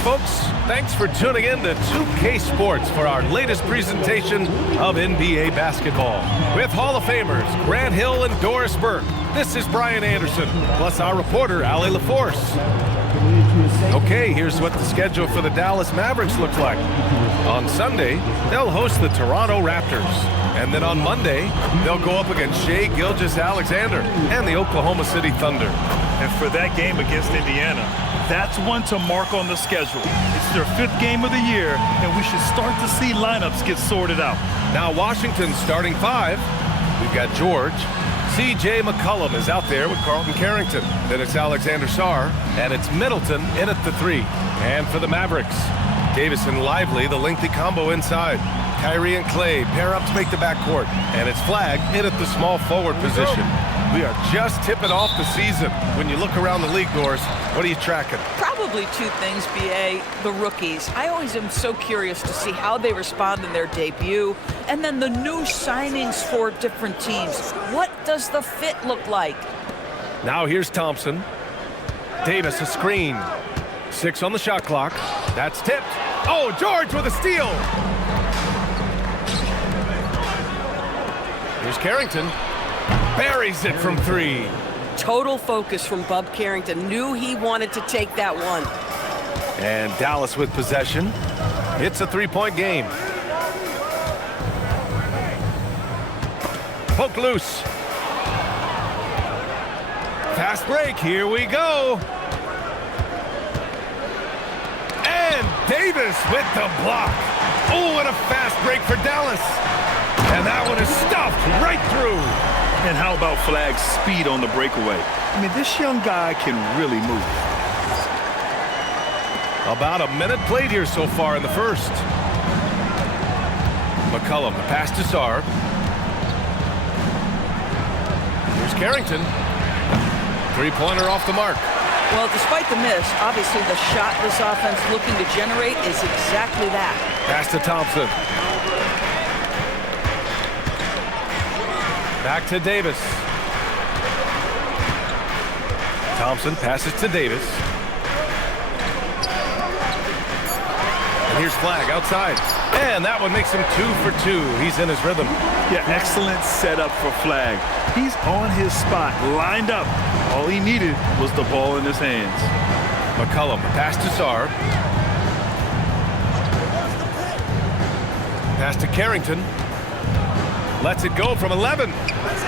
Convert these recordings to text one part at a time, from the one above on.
Greetings, folks. Thanks for tuning in to 2K Sports for our latest presentation of NBA basketball. With Hall of Famers Grant Hill and Doris Burke, this is Brian Anderson, plus our reporter, Allie LaForce. Okay, here's what the schedule for the Dallas Mavericks looks like. On Sunday, they'll host the Toronto Raptors. And then on Monday, they'll go up against Shai Gilgeous-Alexander and the Oklahoma City Thunder. And for that game against Indiana, that's one to mark on the schedule. It's their 5th game of the year, and we should start to see lineups get sorted out. Now Washington's starting 5. We've got George. C.J. McCollum is out there with Carlton Carrington. Then it's Alexander Sarr, and it's Middleton in at the 3. And for the Mavericks, Davis and Lively, the lengthy combo inside. Kyrie and Clay pair up to make the backcourt. And it's Flagg in at the small forward position. We are just tipping off the season. When you look around the league, Doris, what are you tracking? Probably 2 things, B.A. The rookies. I always am so curious to see how they respond in their debut. And then the new signings for different teams. What does the fit look like? Now here's Thompson. Davis a screen. 6 on the shot clock. That's tipped. Oh, George with a steal. Here's Carrington. Buries it from 3. Total focus from Bub Carrington. Knew he wanted to take that one. And Dallas with possession. It's a 3-point game. Poke loose. Fast break. Here we go. And Davis with the block. Oh, and a fast break for Dallas. And that one is stuffed right through. And how about Flagg's speed on the breakaway? I mean, this young guy can really move. About a minute played here so far in the first. McCollum, the pass to Sarr. Here's Carrington. 3-pointer off the mark. Well, despite the miss, obviously the shot this offense looking to generate is exactly that. Pass to Thompson. Back to Davis. Thompson passes to Davis. And here's Flagg outside. And that one makes him 2 for 2. He's in his rhythm. Yeah, excellent setup for Flagg. He's on his spot, lined up. All he needed was the ball in his hands. McCollum, pass to Sarr. Pass to Carrington. Lets it go from 11.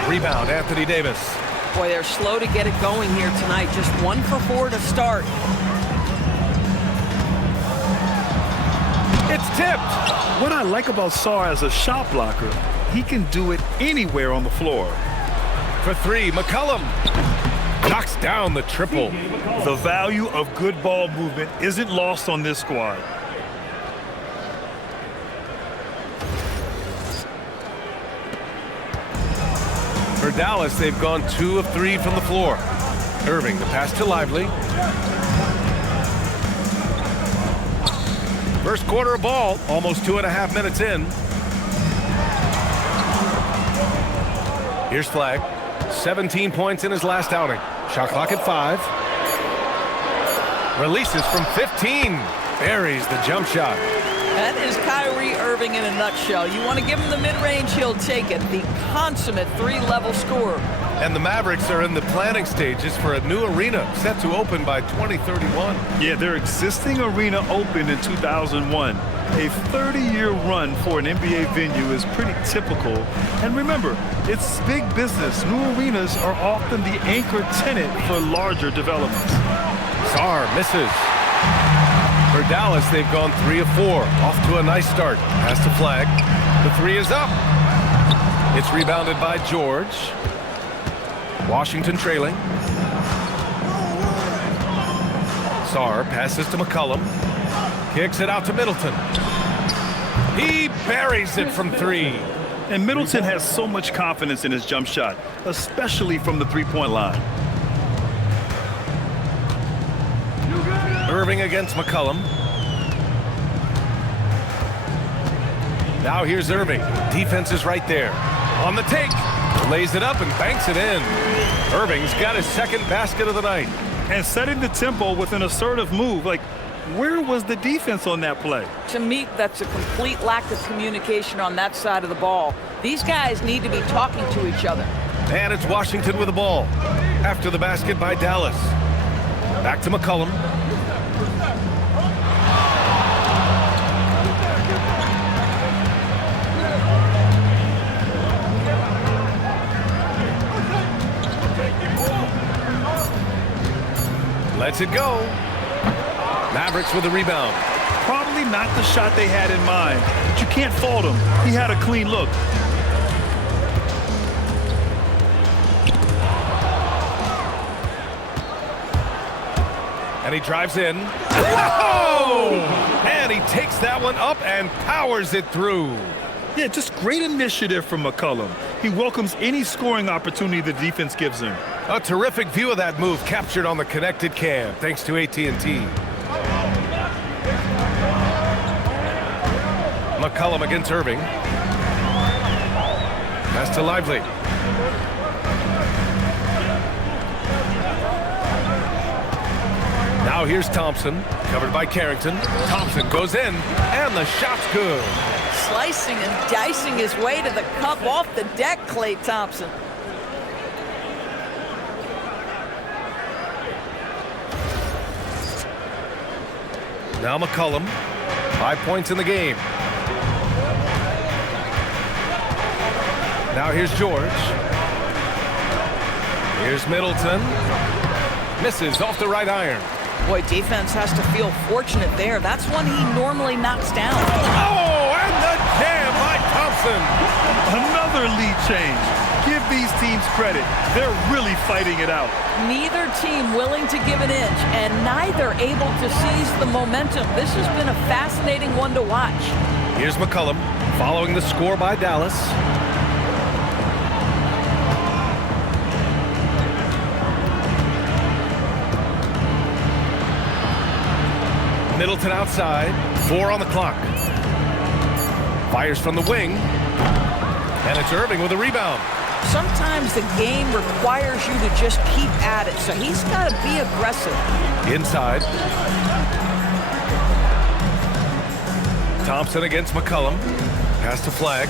Rebound, Anthony Davis. Boy, they're slow to get it going here tonight. Just 1 for 4 to start. It's tipped. What I like about Sarr as a shot blocker, he can do it anywhere on the floor. For 3, McCollum knocks down the triple. The value of good ball movement isn't lost on this squad. For Dallas, they've gone 2 of 3 from the floor. Irving, the pass to Lively. First quarter of ball, almost 2.5 minutes in. Here's Flagg. 17 points in his last outing. Shot clock at 5. Releases from 15. Buries the jump shot. That is Kyrie Irving in a nutshell. You want to give him the mid-range, he'll take it. The consummate 3-level scorer. And the Mavericks are in the planning stages for a new arena set to open by 2031. Yeah, their existing arena opened in 2001. A 30-year run for an NBA venue is pretty typical. And remember, it's big business. New arenas are often the anchor tenant for larger developments. Sarr misses. For Dallas, they've gone 3 of 4. Off to a nice start. Pass to Flagg. The 3 is up. It's rebounded by George. Washington trailing. Sarr passes to McCollum. Kicks it out to Middleton. He buries it from 3. And Middleton has so much confidence in his jump shot, especially from the 3-point line. Irving against McCollum. Now here's Irving. Defense is right there. On the take. Lays it up and banks it in. Irving's got his second basket of the night. And setting the tempo with an assertive move. Like, Where was the defense on that play? To me, that's a complete lack of communication on that side of the ball. These guys need to be talking to each other. And it's Washington with the ball. After the basket by Dallas. Back to McCollum. Lets it go. Mavericks with the rebound. Probably not the shot they had in mind, but you can't fault him. He had a clean look. And he drives in. Whoa! And he takes that one up and powers it through. Yeah, just great initiative from McCollum. He welcomes any scoring opportunity the defense gives him. A terrific view of that move captured on the connected cam, thanks to AT&T. McCollum against Irving. Pass to Lively. Now here's Thompson, covered by Carrington. Thompson goes in, and the shot's good. Slicing and dicing his way to the cup off the deck, Klay Thompson. Now McCollum, 5 points in the game. Now here's George. Here's Middleton. Misses off the right iron. Boy, defense has to feel fortunate there. That's one he normally knocks down. Oh, and the jam by Thompson. Another lead change. Give these teams credit. They're really fighting it out. Neither team willing to give an inch, and neither able to seize the momentum. This has been a fascinating one to watch. Here's McCollum, following the score by Dallas. Middleton outside, 4 on the clock. Fires from the wing, and it's Irving with a rebound. Sometimes the game requires you to just keep at it, so he's got to be aggressive. Inside. Thompson against McCollum. Pass to Flagg.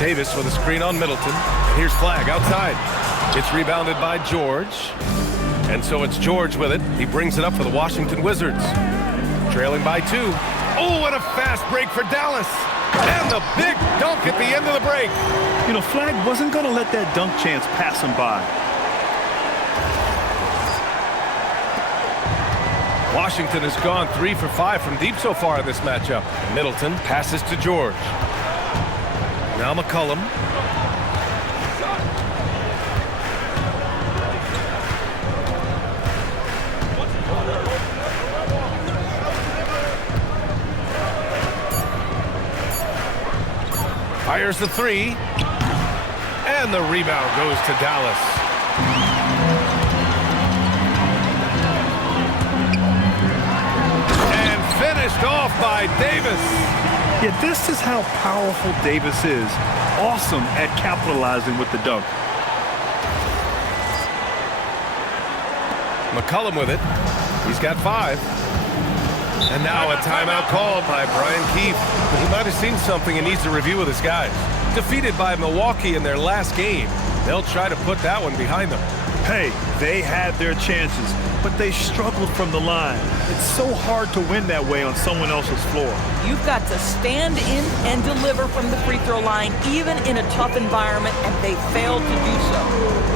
Davis with a screen on Middleton. Here's Flagg outside. It's rebounded by George. And so it's George with it. He brings it up for the Washington Wizards. Trailing by 2. Oh, and a fast break for Dallas. And the big dunk at the end of the break. You know, Flagg wasn't going to let that dunk chance pass him by. Washington has gone 3 for 5 from deep so far in this matchup. Middleton passes to George. Now McCollum. Fires the 3, and the rebound goes to Dallas. And finished off by Davis. Yeah, this is how powerful Davis is. Awesome at capitalizing with the dunk. McCollum with it. He's got 5. And now a timeout called by Brian Keefe. He might have seen something and needs to review with his guys. Defeated by Milwaukee in their last game, they'll try to put that one behind them. Hey, they had their chances, but they struggled from the line. It's so hard to win that way on someone else's floor. You've got to stand in and deliver from the free throw line, even in a tough environment, and they failed to do so.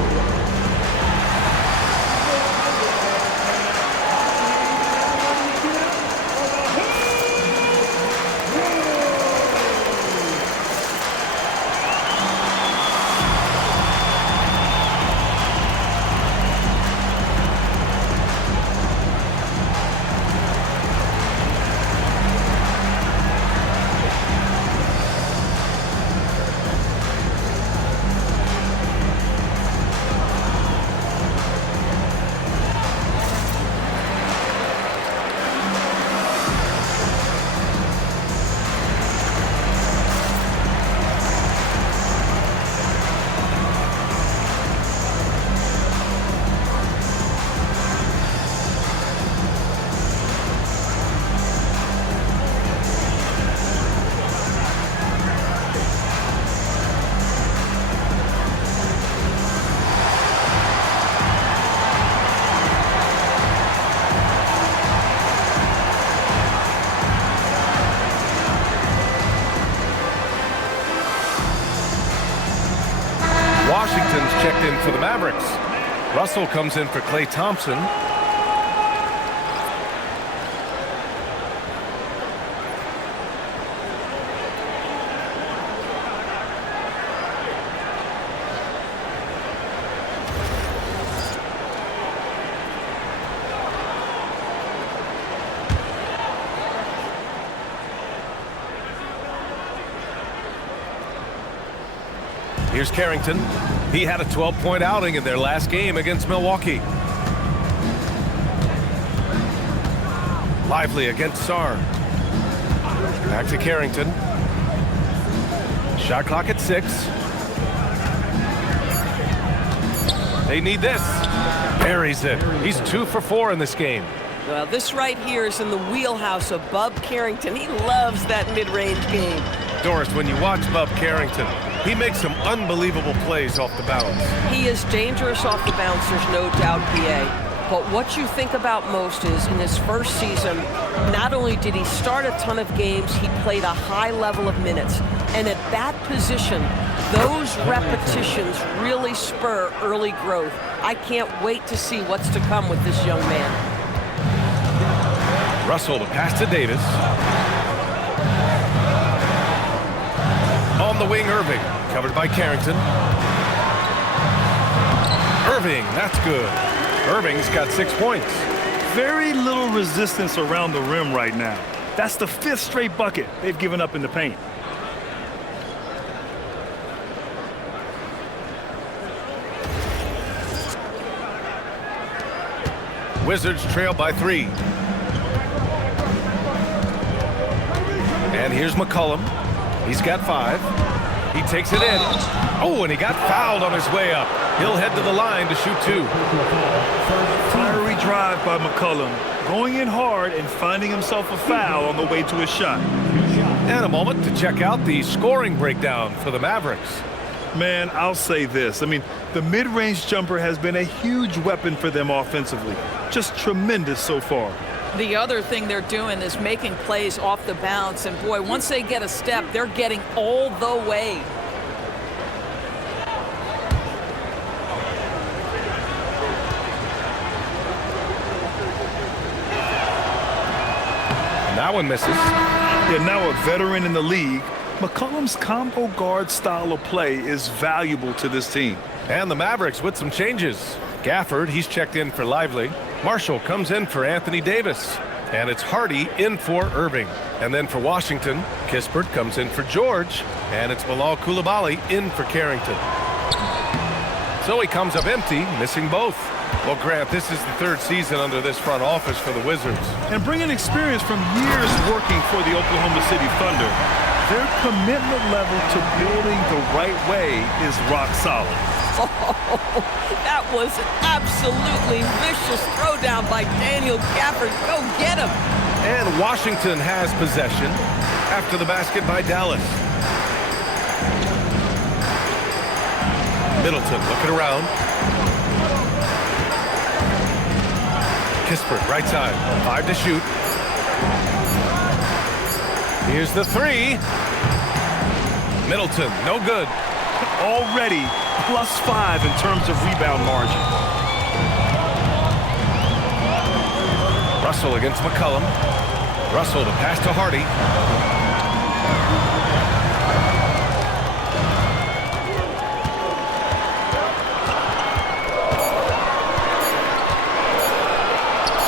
checked in for the Mavericks. Russell comes in for Klay Thompson. Here's Carrington. He had a 12-point outing in their last game against Milwaukee. Lively against Sarr. Back to Carrington. Shot clock at 6. They need this. Buries it. He's 2 for 4 in this game. Well, this right here is in the wheelhouse of Bub Carrington. He loves that mid-range game. Doris, when you watch Bub Carrington, he makes some unbelievable plays off the bounce. He is dangerous off the bounce, there's no doubt, PA. But what you think about most is, in his first season, not only did he start a ton of games, he played a high level of minutes. And at that position, those repetitions really spur early growth. I can't wait to see what's to come with this young man. Russell, the pass to Davis. On the wing, Irving, covered by Carrington. Irving, that's good. Irving's got 6 points. Very little resistance around the rim right now. That's the 5th straight bucket they've given up in the paint. Wizards trail by 3. And here's McCollum. He's got 5. He takes it in. Oh, and he got fouled on his way up. He'll head to the line to shoot 2. Fiery drive by McCollum, going in hard and finding himself a foul on the way to his shot. And a moment to check out the scoring breakdown for the Mavericks. Man, I'll say this. I mean, the mid-range jumper has been a huge weapon for them offensively. Just tremendous so far. The other thing they're doing is making plays off the bounce, and boy, once they get a step, they're getting all the way. That one misses. Yeah, now a veteran in the league, McCollum's combo guard style of play is valuable to this team. And the Mavericks with some changes. Gafford, he's checked in for Lively. Marshall comes in for Anthony Davis. And it's Hardy in for Irving. And then for Washington, Kispert comes in for George. And it's Bilal Coulibaly in for Carrington. So he comes up empty, missing both. Well, Grant, this is the 3rd season under this front office for the Wizards. And bringing experience from years working for the Oklahoma City Thunder, their commitment level to building the right way is rock solid. Oh, that was an absolutely vicious throwdown by Daniel Gafford. Go get him. And Washington has possession after the basket by Dallas. Middleton looking around. Kispert, right side, 5 to shoot. Here's the 3. Middleton, no good. Already +5 in terms of rebound margin. Russell against McCollum. Russell to pass to Hardy.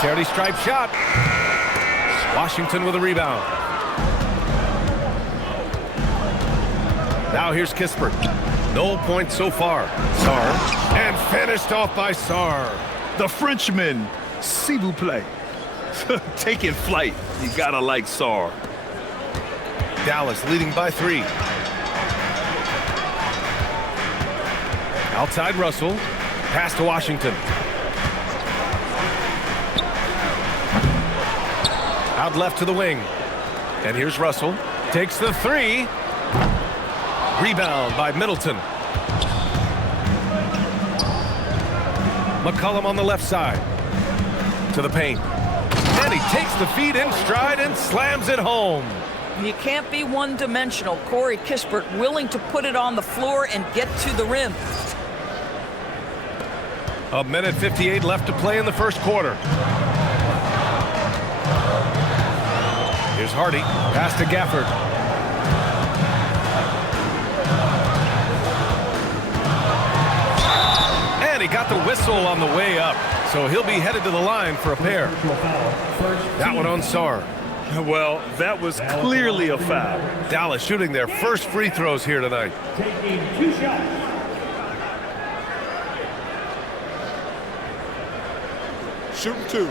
Charity stripe shot. Washington with a rebound. Now here's Kispert. No points so far. Sarr. And finished off by Sarr. The Frenchman, s'il vous plaît. Taking flight. You gotta like Sarr. Dallas leading by 3. Outside Russell. Pass to Washington. Out left to the wing. And here's Russell. Takes the 3. Rebound by Middleton. McCollum on the left side. To the paint. And he takes the feed in stride and slams it home. You can't be one-dimensional. Corey Kispert willing to put it on the floor and get to the rim. A minute 58 left to play in the first quarter. Here's Hardy, pass to Gafford. And he got the whistle on the way up, so he'll be headed to the line for a pair. That one on Sarr. Well, that was clearly a foul. Dallas shooting their first free throws here tonight. Taking 2 shots. Shooting 2.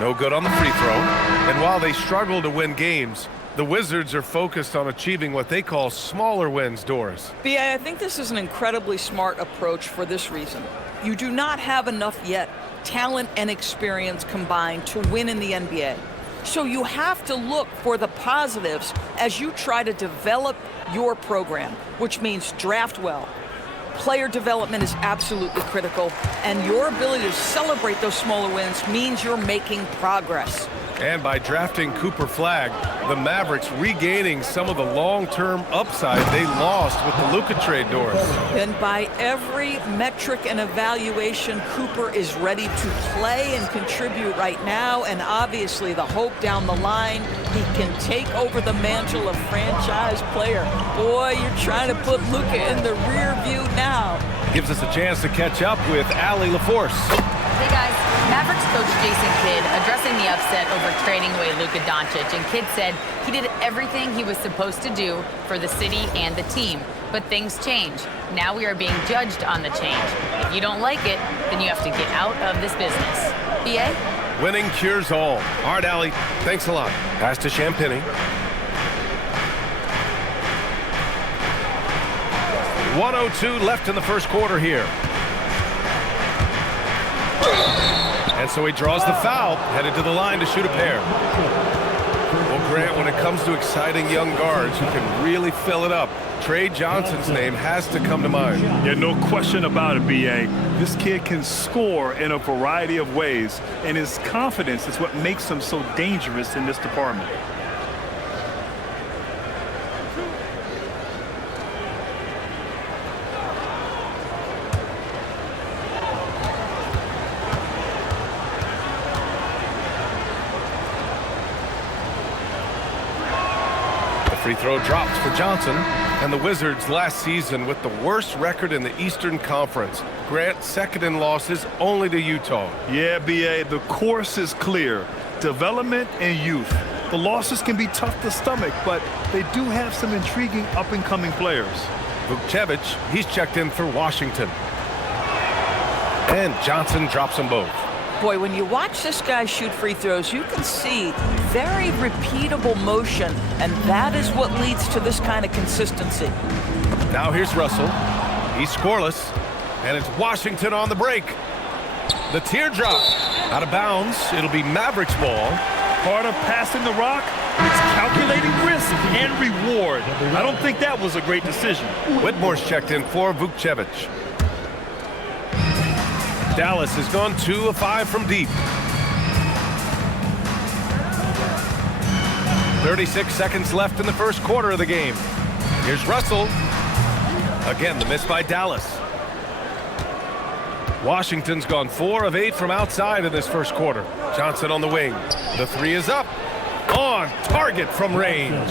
No good on the free throw. And while they struggle to win games, the Wizards are focused on achieving what they call smaller wins, Doris. B.A., I think this is an incredibly smart approach for this reason. You do not have enough yet talent and experience combined to win in the NBA. So you have to look for the positives as you try to develop your program, which means draft well. Player development is absolutely critical, and your ability to celebrate those smaller wins means you're making progress. And by drafting Cooper Flagg, the Mavericks regaining some of the long-term upside they lost with the Luka trade, Doris. And by every metric and evaluation, Cooper is ready to play and contribute right now, and obviously the hope down the line, he can take over the mantle of franchise player. Boy, you're trying to put Luka in the rear view now. Gives us a chance to catch up with Allie LaForce. Hey guys, Mavericks coach Jason Kidd addressing the upset over trading away Luka Doncic, and Kidd said he did everything he was supposed to do for the city and the team. But things change. Now we are being judged on the change. If you don't like it, then you have to get out of this business. B.A.? Winning cures all. All right, Allie, thanks a lot. Pass to Champagny. 1:02 left in the first quarter here. And so he draws the foul, headed to the line to shoot a pair. Well, Grant, when it comes to exciting young guards who can really fill it up, Trey Johnson's name has to come to mind. Yeah, no question about it, B.A. This kid can score in a variety of ways, and his confidence is what makes him so dangerous in this department. Free throw drops for Johnson, and the Wizards last season with the worst record in the Eastern Conference. Grant second in losses only to Utah. Yeah, B.A., the course is clear. Development and youth. The losses can be tough to stomach, but they do have some intriguing up-and-coming players. Vukcevic, he's checked in for Washington. And Johnson drops them both. Boy, when you watch this guy shoot free throws, you can see very repeatable motion, and that is what leads to this kind of consistency. Now here's Russell. He's scoreless, and it's Washington on the break. The teardrop out of bounds. It'll be Mavericks ball. Part of passing the rock, it's calculating risk and reward. I don't think that was a great decision. Whitmore's checked in for Vukcevic. Dallas has gone 2 of 5 from deep. 36 seconds left in the first quarter of the game. Here's Russell. Again, the miss by Dallas. Washington's gone 4 of 8 from outside in this first quarter. Johnson on the wing. The three is up. On target from range.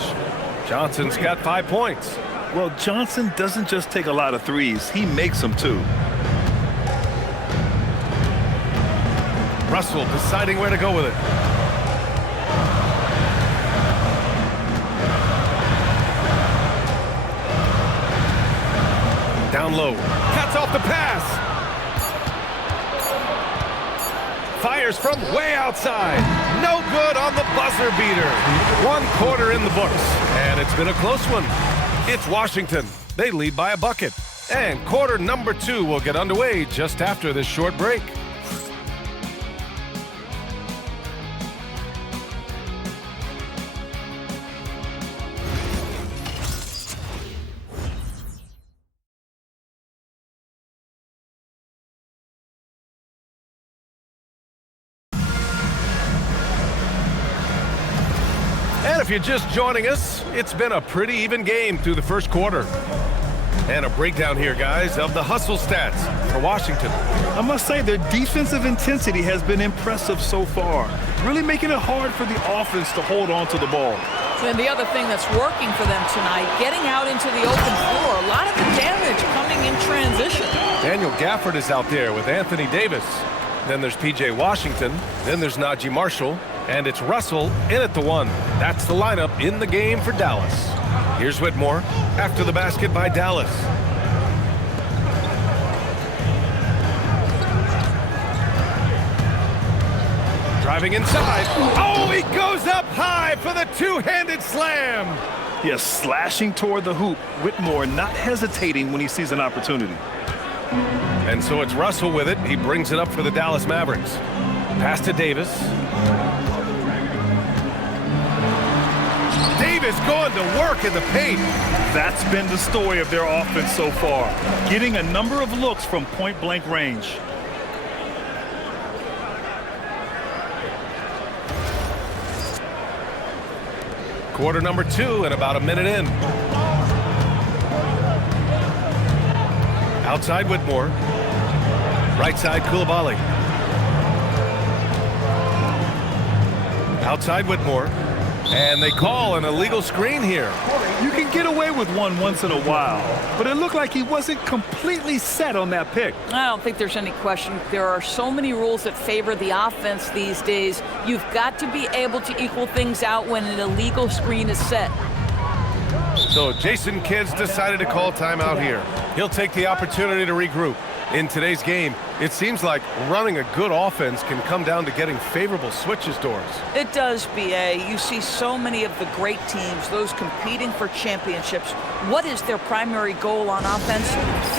Johnson's got 5 points. Well, Johnson doesn't just take a lot of threes. He makes them too. Russell deciding where to go with it. Down low. Cuts off the pass. Fires from way outside. No good on the buzzer beater. 1 quarter in the books. And it's been a close one. It's Washington. They lead by a bucket. And quarter number 2 will get underway just after this short break. you're just joining us, it's been a pretty even game through the first quarter. And a breakdown here, guys, of the hustle stats for Washington. I must say their defensive intensity has been impressive so far, really making it hard for the offense to hold on to the ball. And the other thing that's working for them tonight, getting out into the open floor. A lot of the damage coming in transition. Daniel Gafford is out there with Anthony Davis. Then there's P.J. Washington. Then there's Najee Marshall. And it's Russell in at the 1. That's the lineup in the game for Dallas. Here's Whitmore after the basket by Dallas. Driving inside. Oh, he goes up high for the two-handed slam. Yes, slashing toward the hoop. Whitmore not hesitating when he sees an opportunity. And so it's Russell with it. He brings it up for the Dallas Mavericks. Pass to Davis. Davis going to work in the paint. That's been the story of their offense so far, getting a number of looks from point-blank range. Quarter number 2 and about a minute in. Outside Whitmore. Right side Coulibaly. Outside Whitmore. And they call an illegal screen here. You can get away with one once in a while, but it looked like he wasn't completely set on that pick. I don't think there's any question. There are so many rules that favor the offense these days. You've got to be able to equal things out when an illegal screen is set. So Jason Kidd's decided to call timeout here. He'll take the opportunity to regroup. In today's game, it seems like running a good offense can come down to getting favorable switches doors. It does, B.A. You see so many of the great teams, those competing for championships. What is their primary goal on offense?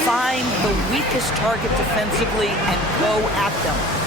Find the weakest target defensively and go at them.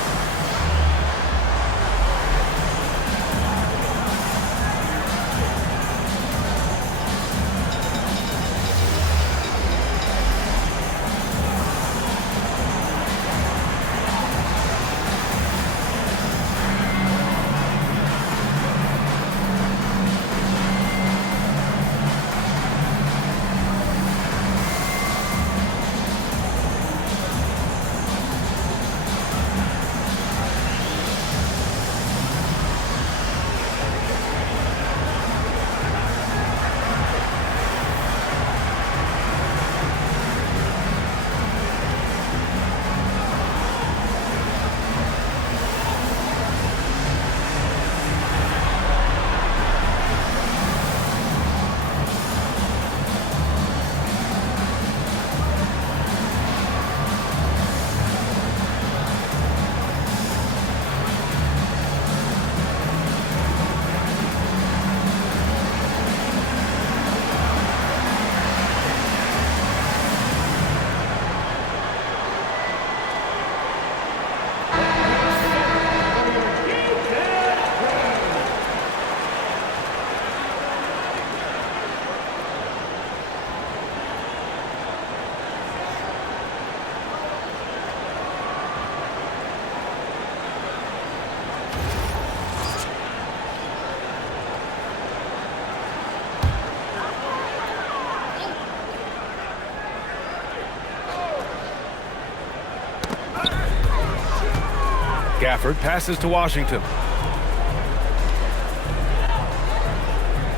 Gafford passes to Washington.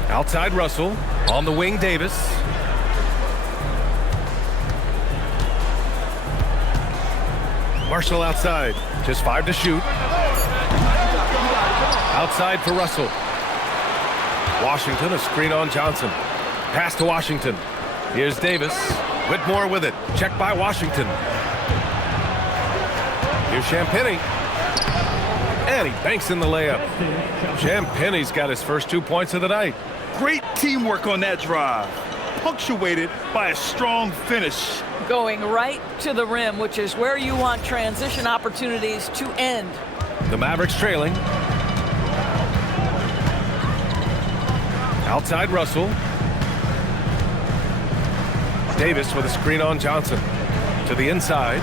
Outside Russell. On the wing, Davis. Marshall outside. Just 5 to shoot. Outside for Russell. Washington, a screen on Johnson. Pass to Washington. Here's Davis. Whitmore with it. Checked by Washington. Here's Champagnie. And he banks in the layup. Champagnie's got his first 2 points of the night. Great teamwork on that drive, punctuated by a strong finish. Going right to the rim, which is where you want transition opportunities to end. The Mavericks trailing. Outside Russell. Davis with a screen on Johnson. To the inside.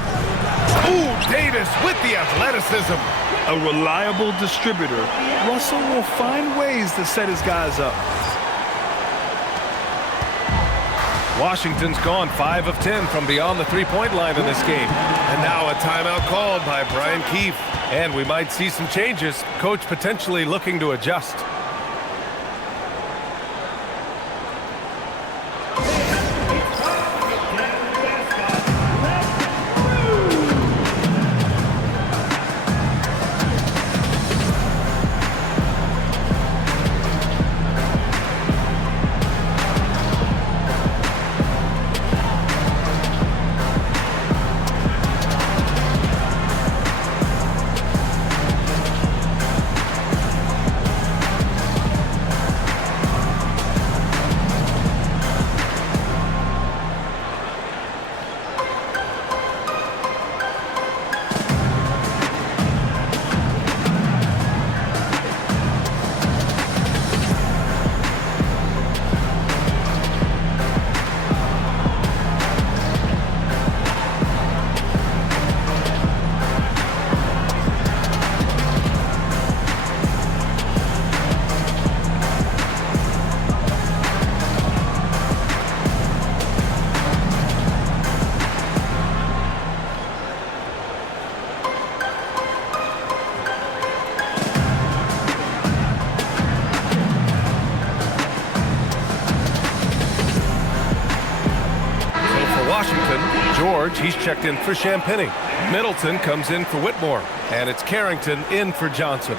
Ooh, Davis with the athleticism. A reliable distributor, Russell will find ways to set his guys up. Washington's gone 5 of 10 from beyond the three-point line in this game. And now a timeout called by Brian Keefe. And we might see some changes. Coach potentially looking to adjust. George, he's checked in for Champagny. Middleton comes in for Whitmore. And it's Carrington in for Johnson.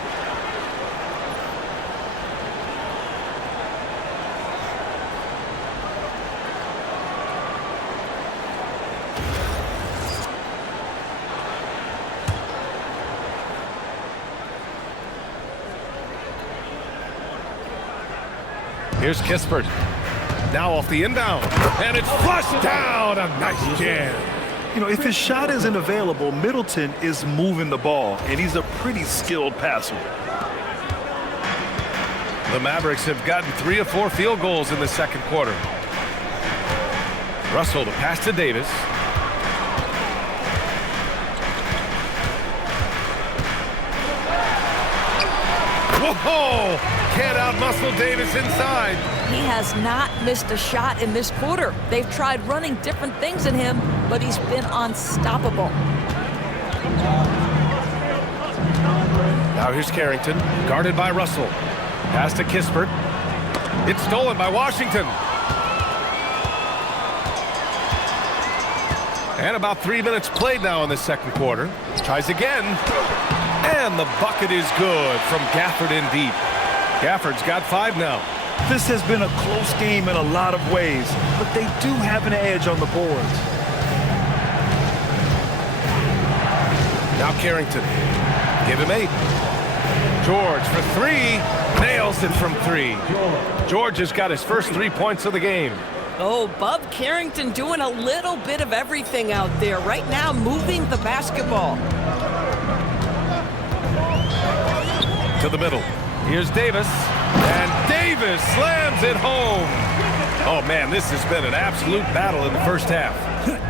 Here's Kispert. Now off the inbound, and it's flushed down. A nice jam. You know, if his shot isn't available, Middleton is moving the ball, and he's a pretty skilled passer. The Mavericks have gotten 3 of 4 field goals in the second quarter. Russell to pass to Davis. Whoa! Can't outmuscle Davis inside. He has not missed a shot in this quarter. They've tried running different things in him, but he's been unstoppable. Now here's Carrington, guarded by Russell. Pass to Kispert. It's stolen by Washington. And about 3 minutes played now in the second quarter. Tries again. And the bucket is good from Gafford in deep. Gafford's got 5 now. This has been a close game in a lot of ways, but they do have an edge on the boards. Now Carrington. Give him 8. George for 3. Nails it from 3. George has got his first 3 points of the game. Oh, Bub Carrington doing a little bit of everything out there right now, moving the basketball. To the middle. Here's Davis. And Davis slams it home. Oh, man, this has been an absolute battle in the first half.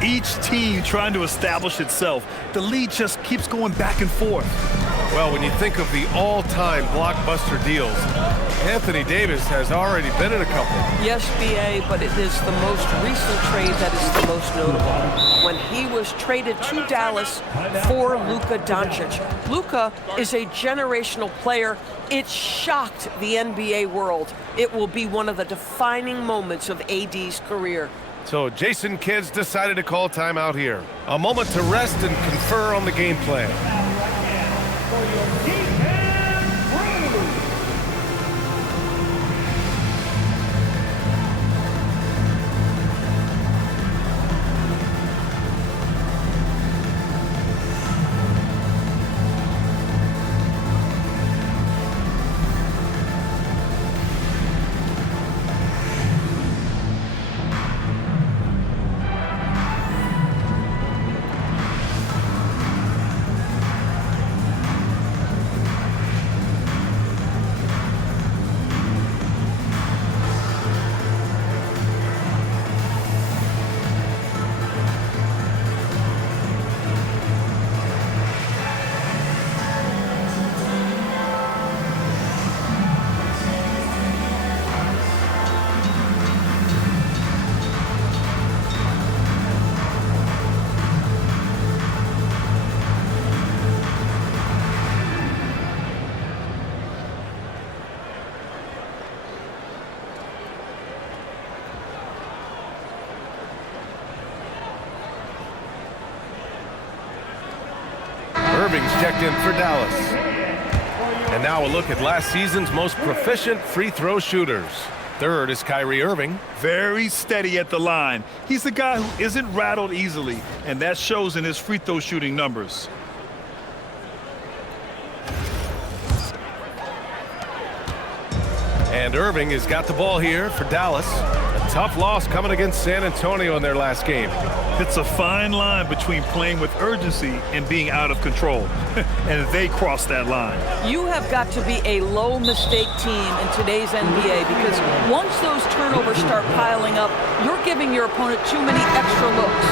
Each team trying to establish itself. The lead just keeps going back and forth. Well, when you think of the all-time blockbuster deals, Anthony Davis has already been in a couple. Yes, B.A., but it is the most recent trade that is the most notable. When he was traded to Dallas for Luka Doncic. Luka is a generational player. It shocked the NBA world. It will be one of the defining moments of AD's career. So Jason Kidd's decided to call timeout here. A moment to rest and confer on the game plan. Irving's checked in for Dallas. And now a look at last season's most proficient free throw shooters. Third is Kyrie Irving. Very steady at the line. He's the guy who isn't rattled easily, and that shows in his free throw shooting numbers. And Irving has got the ball here for Dallas. A tough loss coming against San Antonio in their last game. It's a fine line between playing with urgency and being out of control. And they crossed that line. You have got to be a low mistake team in today's NBA because once those turnovers start piling up, you're giving your opponent too many extra looks.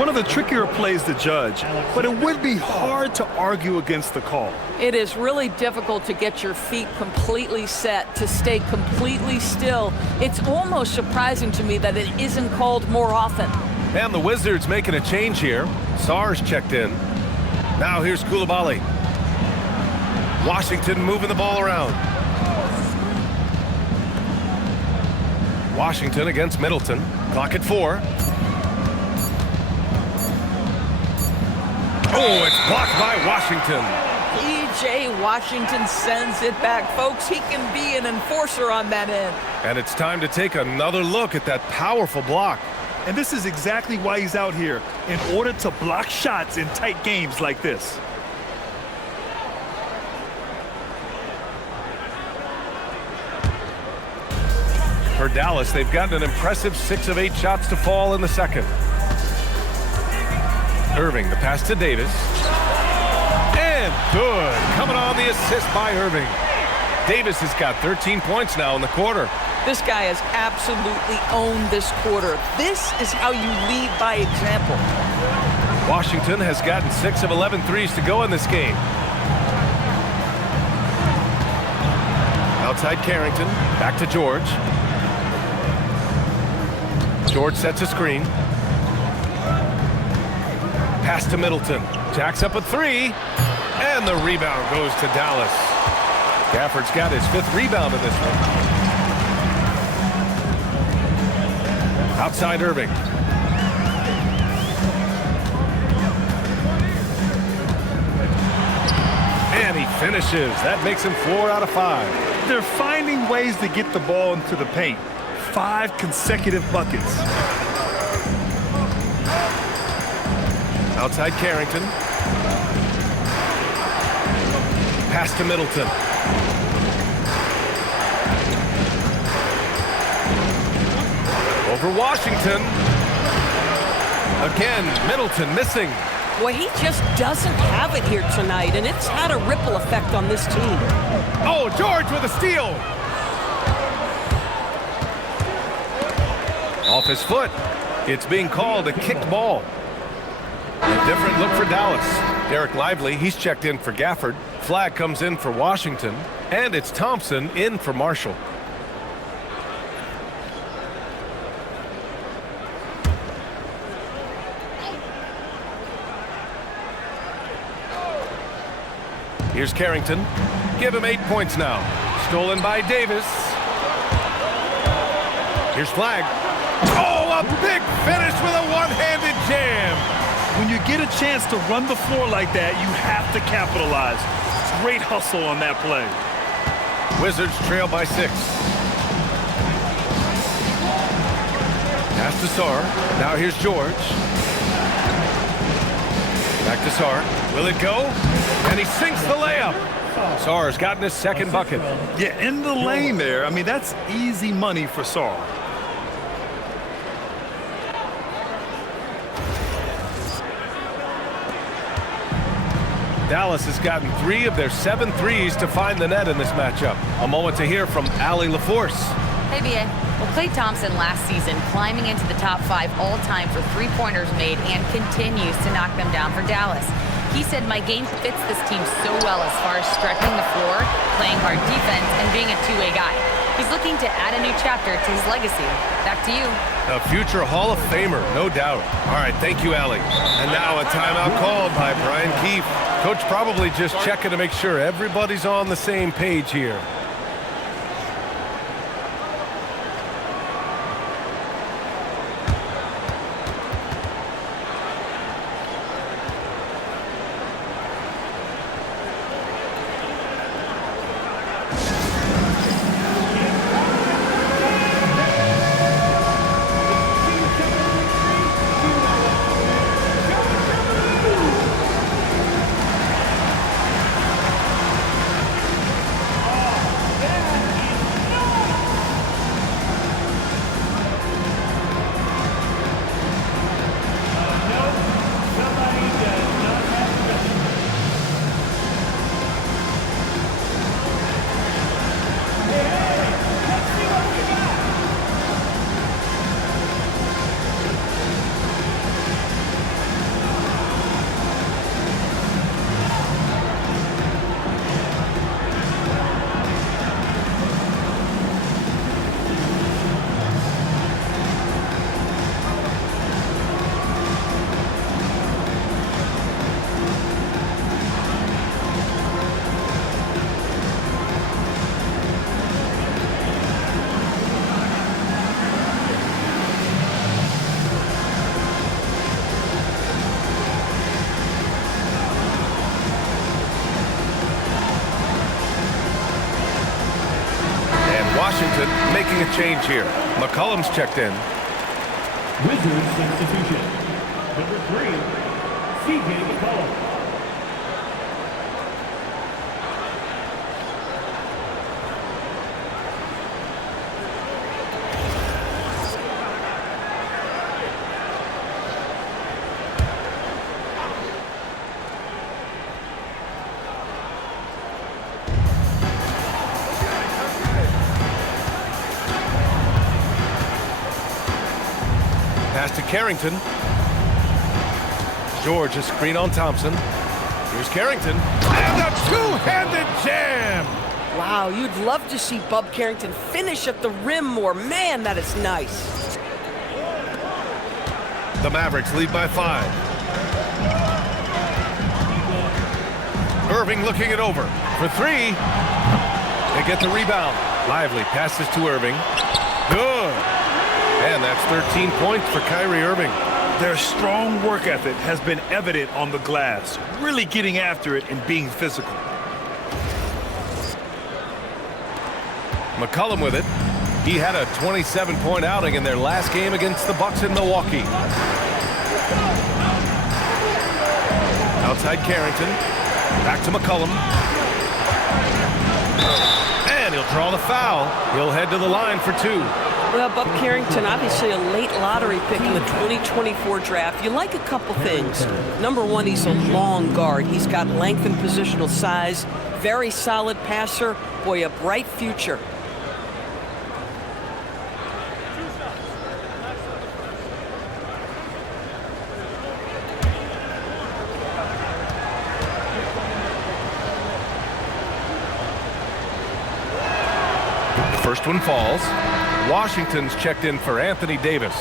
One of the trickier plays to judge, but it would be hard to argue against the call. It is really difficult to get your feet completely set, to stay completely still. It's almost surprising to me that it isn't called more often. And the Wizards making a change here. Sarr's checked in. Now here's Koulibaly. Washington moving the ball around. Washington against Middleton. Clock at 4. Oh, it's blocked by Washington. P.J. Washington sends it back. Folks, he can be an enforcer on that end. And it's time to take another look at that powerful block. And this is exactly why he's out here, in order to block shots in tight games like this. For Dallas, they've gotten an impressive 6 of 8 shots to fall in the second. Irving, the pass to Davis. And good. Coming on the assist by Irving. Davis has got 13 points now in the quarter. This guy has absolutely owned this quarter. This is how you lead by example. Washington has gotten 6 of 11 threes to go in this game. Outside Carrington. Back to George. George sets a screen. Pass to Middleton. Jacks up a 3. And the rebound goes to Dallas. Gafford's got his 5th rebound in this one. Outside Irving. And he finishes. That makes him 4 out of 5. They're finding ways to get the ball into the paint. 5 consecutive buckets. Outside Carrington. Pass to Middleton. Over Washington. Again, Middleton missing. Well, he just doesn't have it here tonight, and it's had a ripple effect on this team. Oh, George with a steal. Off his foot. It's being called a kicked ball. A different look for Dallas. Derek Lively, he's checked in for Gafford. Flagg comes in for Washington. And it's Thompson in for Marshall. Here's Carrington. Give him 8 points now. Stolen by Davis. Here's Flagg. Oh, a big finish with a one-handed jam. When you get a chance to run the floor like that, you have to capitalize. Great hustle on that play. Wizards trail by 6. Pass to Sarr. Now here's George. Back to Sarr. Will it go? And he sinks the layup. Sarr's gotten his 2nd bucket. Yeah, in the lane there. I mean, that's easy money for Sarr. Dallas has gotten 3 of their 7 threes to find the net in this matchup. A moment to hear from Allie LaForce. Hey, B.A. Well, Klay Thompson last season climbing into the top 5 all-time for three-pointers made and continues to knock them down for Dallas. He said, my game fits this team so well as far as stretching the floor, playing hard defense, and being a two-way guy. He's looking to add a new chapter to his legacy. Back to you. A future Hall of Famer, no doubt. All right, thank you, Allie. And now a timeout called by Brian Keefe. Coach probably just checking to make sure everybody's on the same page here. Washington making a change here. McCollum's checked in. Wizards substitution. Number 3, C.J. McCollum. Pass to Carrington. George, a screen on Thompson. Here's Carrington. And a two-handed jam! Wow, you'd love to see Bub Carrington finish at the rim more. Man, that is nice. The Mavericks lead by 5. Irving looking it over for 3. They get the rebound. Lively passes to Irving. Good. And that's 13 points for Kyrie Irving. Their strong work ethic has been evident on the glass, really getting after it and being physical. McCollum with it. He had a 27-point outing in their last game against the Bucks in Milwaukee. Outside Carrington. Back to McCollum. And he'll draw the foul. He'll head to the line for 2. Well, Bub Carrington, obviously a late lottery pick in the 2024 draft. You like a couple things. Number 1, he's a long guard. He's got length and positional size. Very solid passer. Boy, a bright future. The first one falls. Washington's checked in for Anthony Davis.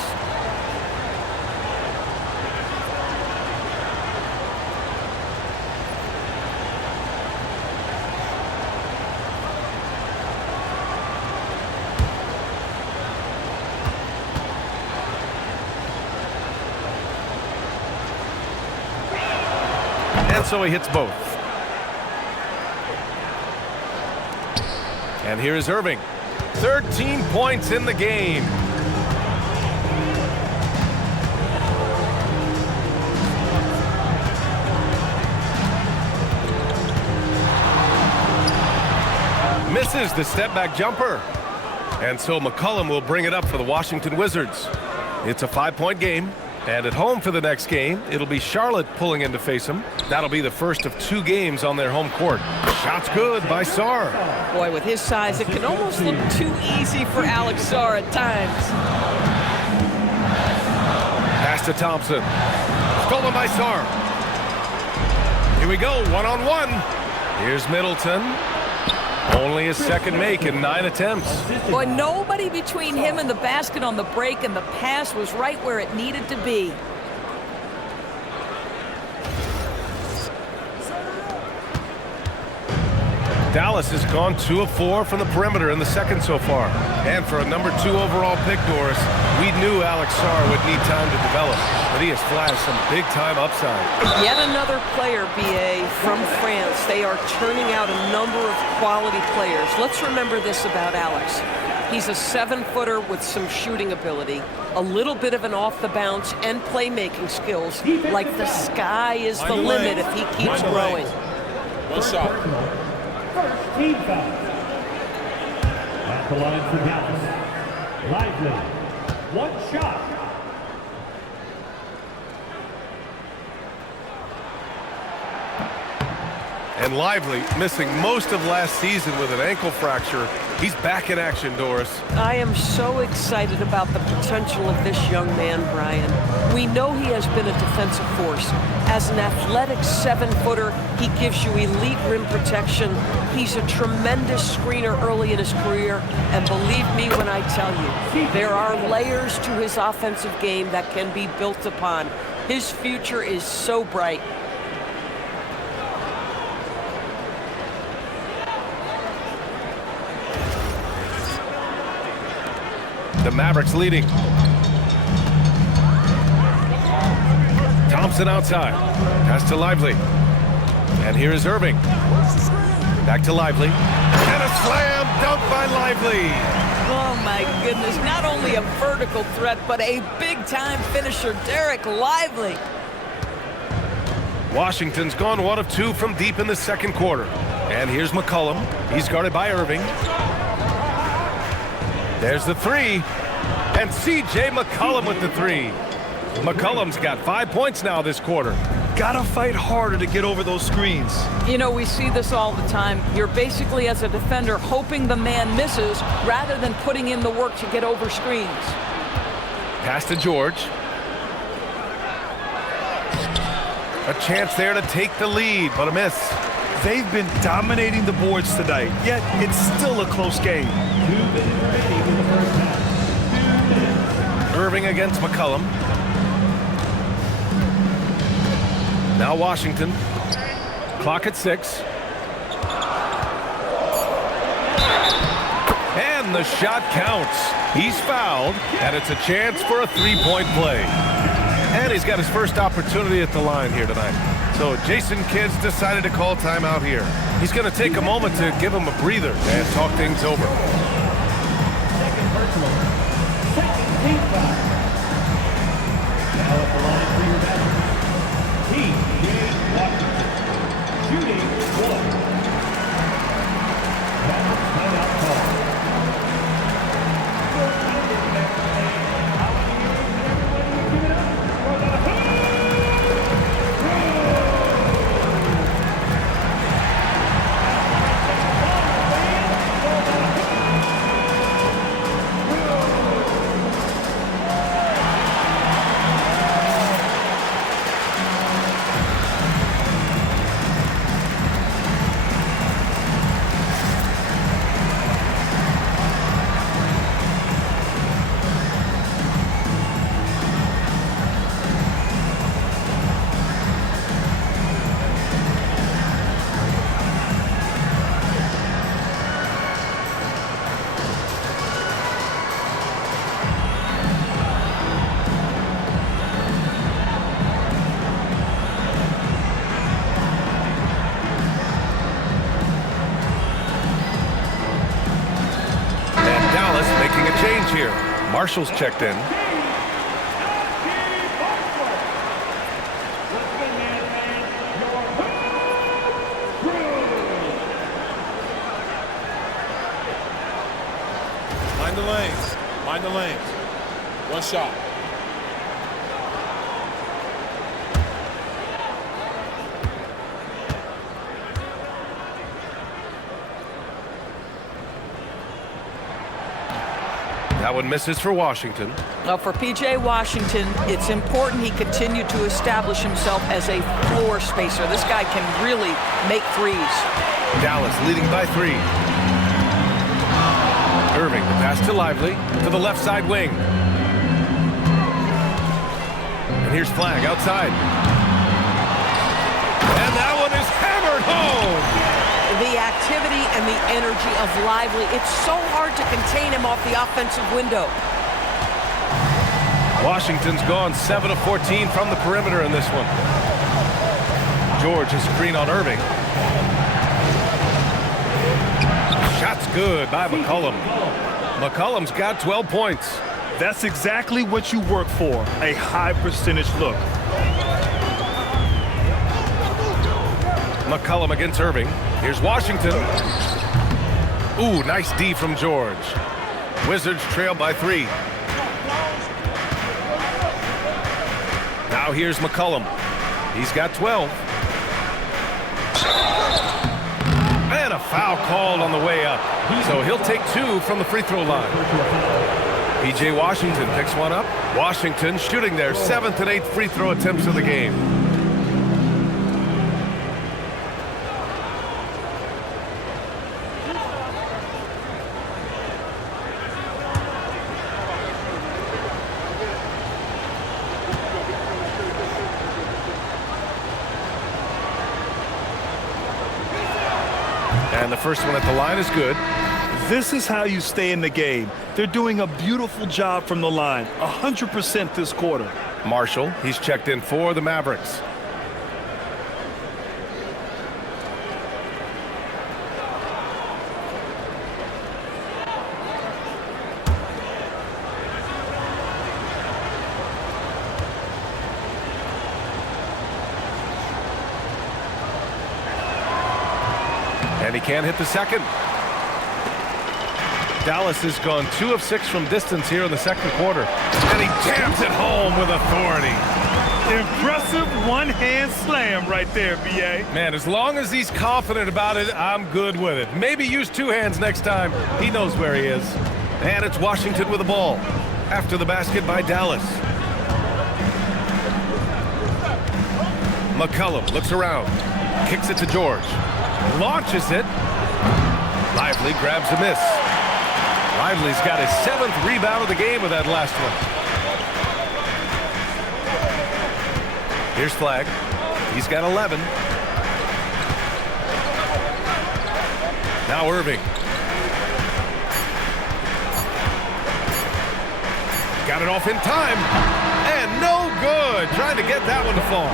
And so he hits both. And here is Irving. 13 points in the game. Misses the step-back jumper. And so McCollum will bring it up for the Washington Wizards. It's a 5-point game. And at home for the next game, it'll be Charlotte pulling in to face them. That'll be the first of 2 games on their home court. Shot's good by Sarr. Boy, with his size, it can almost look too easy for Alex Sarr at times. Pass to Thompson. Stolen by Sarr. Here we go, one-on-one. Here's Middleton. Only his second make in 9 attempts. Boy, nobody between him and the basket on the break, and the pass was right where it needed to be. Dallas has gone 2 of 4 from the perimeter in the second so far. And for a number 2 overall pick, Doris, we knew Alex Sarr would need time to develop, but he has flashed some big-time upside. Yet another player, BA, from France. They are churning out a number of quality players. Let's remember this about Alex. He's a 7-footer with some shooting ability, a little bit of an off-the-bounce and playmaking skills. Like the sky is the limit if he keeps growing. One shot. First team foul. At the line for Dallas. Lively. One shot. And Lively, missing most of last season with an ankle fracture. He's back in action, Doris. I am so excited about the potential of this young man, Brian. We know he has been a defensive force. As an athletic 7-footer, he gives you elite rim protection. He's a tremendous screener early in his career. And believe me when I tell you, there are layers to his offensive game that can be built upon. His future is so bright. The Mavericks leading. Thompson outside. Pass to Lively. And here is Irving. Back to Lively. And a slam dunk by Lively. Oh, my goodness. Not only a vertical threat, but a big-time finisher, Derek Lively. Washington's gone 1 of 2 from deep in the second quarter. And here's McCollum. He's guarded by Irving. There's the three. And C.J. McCollum with the three. McCollum's got 5 points now this quarter. Gotta fight harder to get over those screens. You know, we see this all the time. You're basically, as a defender, hoping the man misses rather than putting in the work to get over screens. Pass to George. A chance there to take the lead, but a miss. They've been dominating the boards tonight, yet it's still a close game. 2 minutes remaining in the first half. 2 minutes. Irving against McCollum. Now Washington. Clock at 6. And the shot counts. He's fouled, and it's a chance for a 3-point play. And he's got his first opportunity at the line here tonight. So Jason Kidd's decided to call timeout here. He's going to take a moment to give him a breather and talk things over. Second personal. Second team foul. Now at the line for your Mavericks. T.J. Washington. Shooting 1. Mavericks timeout call. Here. Marshall's checked in. Mind the lanes. Mind the lanes. One shot. That one misses for Washington. Now for P.J. Washington, it's important he continue to establish himself as a floor spacer. This guy can really make threes. Dallas leading by 3. Irving, the pass to Lively, to the left side wing. And here's Flagg outside. And that one is hammered home. The activity and the energy of Lively, it's so hard to contain him off the offensive window. Washington's gone 7 of 14 from the perimeter in this one. George, a screen on Irving. Good by McCollum. McCollum's got 12 points. That's exactly what you work for, a high percentage look. McCollum against Irving. Here's Washington. Ooh, nice D from George. Wizards trail by 3. Now here's McCollum. He's got 12. And a foul called on the way up. So he'll take 2 from the free throw line. P.J. Washington picks one up. Washington shooting their 7th and 8th free throw attempts of the game. And the first one at the line is good. This is how you stay in the game. They're doing a beautiful job from the line, 100% this quarter. Marshall, he's checked in for the Mavericks. And he can't hit the second. Dallas has gone 2 of 6 from distance here in the second quarter. And he jams it home with authority. Impressive one-hand slam right there, B.A. Man, as long as he's confident about it, I'm good with it. Maybe use 2 hands next time. He knows where he is. And it's Washington with the ball. After the basket by Dallas. McCollum looks around. Kicks it to George. Launches it. Lively grabs a miss. Lively's got his 7th rebound of the game with that last one. Here's Flagg. He's got 11. Now Irving. Got it off in time. And no good. Trying to get that one to fall.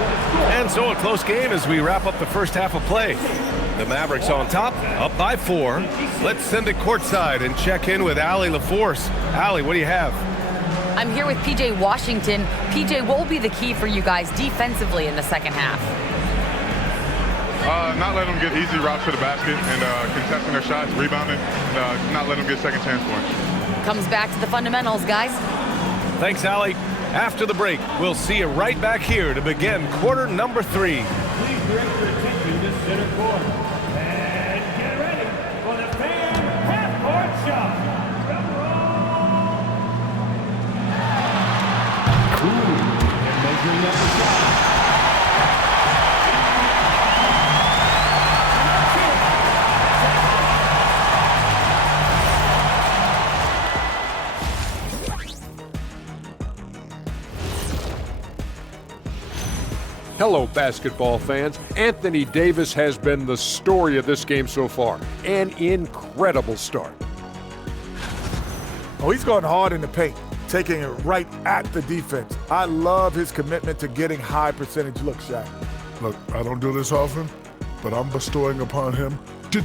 And so a close game as we wrap up the first half of play. The Mavericks on top, up by 4. Let's send it courtside and check in with Allie LaForce. Allie, what do you have? I'm here with P.J. Washington. P.J., what will be the key for you guys defensively in the second half? Not letting them get easy routes to the basket and contesting their shots, rebounding, and not letting them get second chance points. Comes back to the fundamentals, guys. Thanks, Allie. After the break, we'll see you right back here to begin quarter number 3. Please direct your attention to center court. And get ready for the fan half-court shot. And measuring up the shot. Hello, basketball fans. Anthony Davis has been the story of this game so far. An incredible start. Oh, he's going hard in the paint, taking it right at the defense. I love his commitment to getting high percentage looks, Shaq. Look, I don't do this often, but I'm bestowing upon him the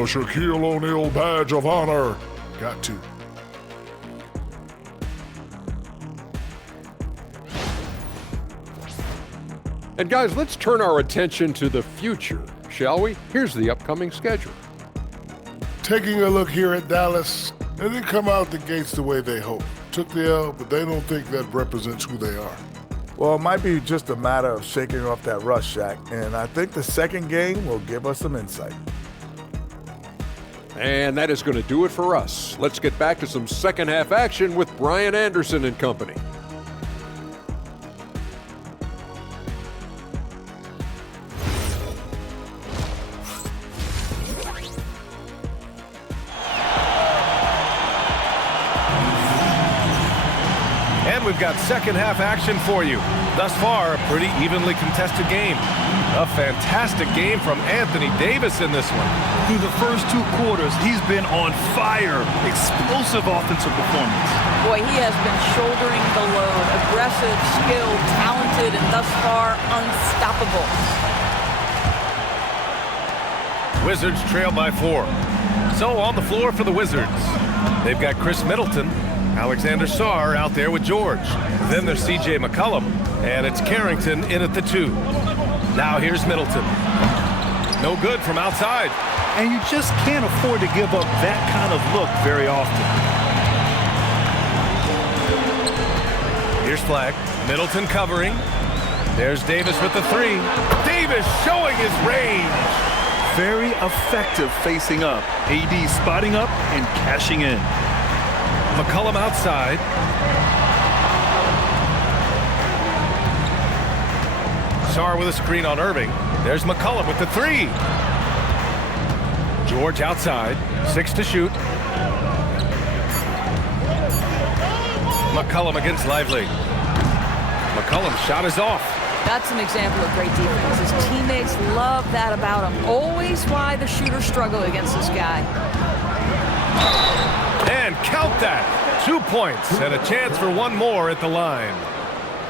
Shaquille O'Neal badge of honor. Got to. And guys, let's turn our attention to the future, shall we? Here's the upcoming schedule. Taking a look here at Dallas, they didn't come out the gates the way they hoped. Took the L, but they don't think that represents who they are. Well, it might be just a matter of shaking off that rust, Shaq, and I think the second game will give us some insight. And that is going to do it for us. Let's get back to some second half action with Brian Anderson and company. We've got second half action for you. Thus far, a pretty evenly contested game. A fantastic game from Anthony Davis in this one. Through the first 2 quarters, he's been on fire. Explosive offensive performance. Boy, he has been shouldering the load. Aggressive, skilled, talented, and thus far unstoppable. Wizards trail by 4. So on the floor for the Wizards, they've got Khris Middleton, Alex Sarr out there with George. Then there's C.J. McCollum, and it's Carrington in at the 2. Now here's Middleton. No good from outside. And you just can't afford to give up that kind of look very often. Here's Flagg. Middleton covering. There's Davis with the 3. Davis showing his range. Very effective facing up. AD spotting up and cashing in. McCollum outside. Sarr with a screen on Irving. There's McCollum with the 3. George outside. 6 to shoot. McCollum against Lively. McCollum's shot is off. That's an example of great defense. His teammates love that about him. Always why the shooters struggle against this guy. And count that. 2 points and a chance for one more at the line.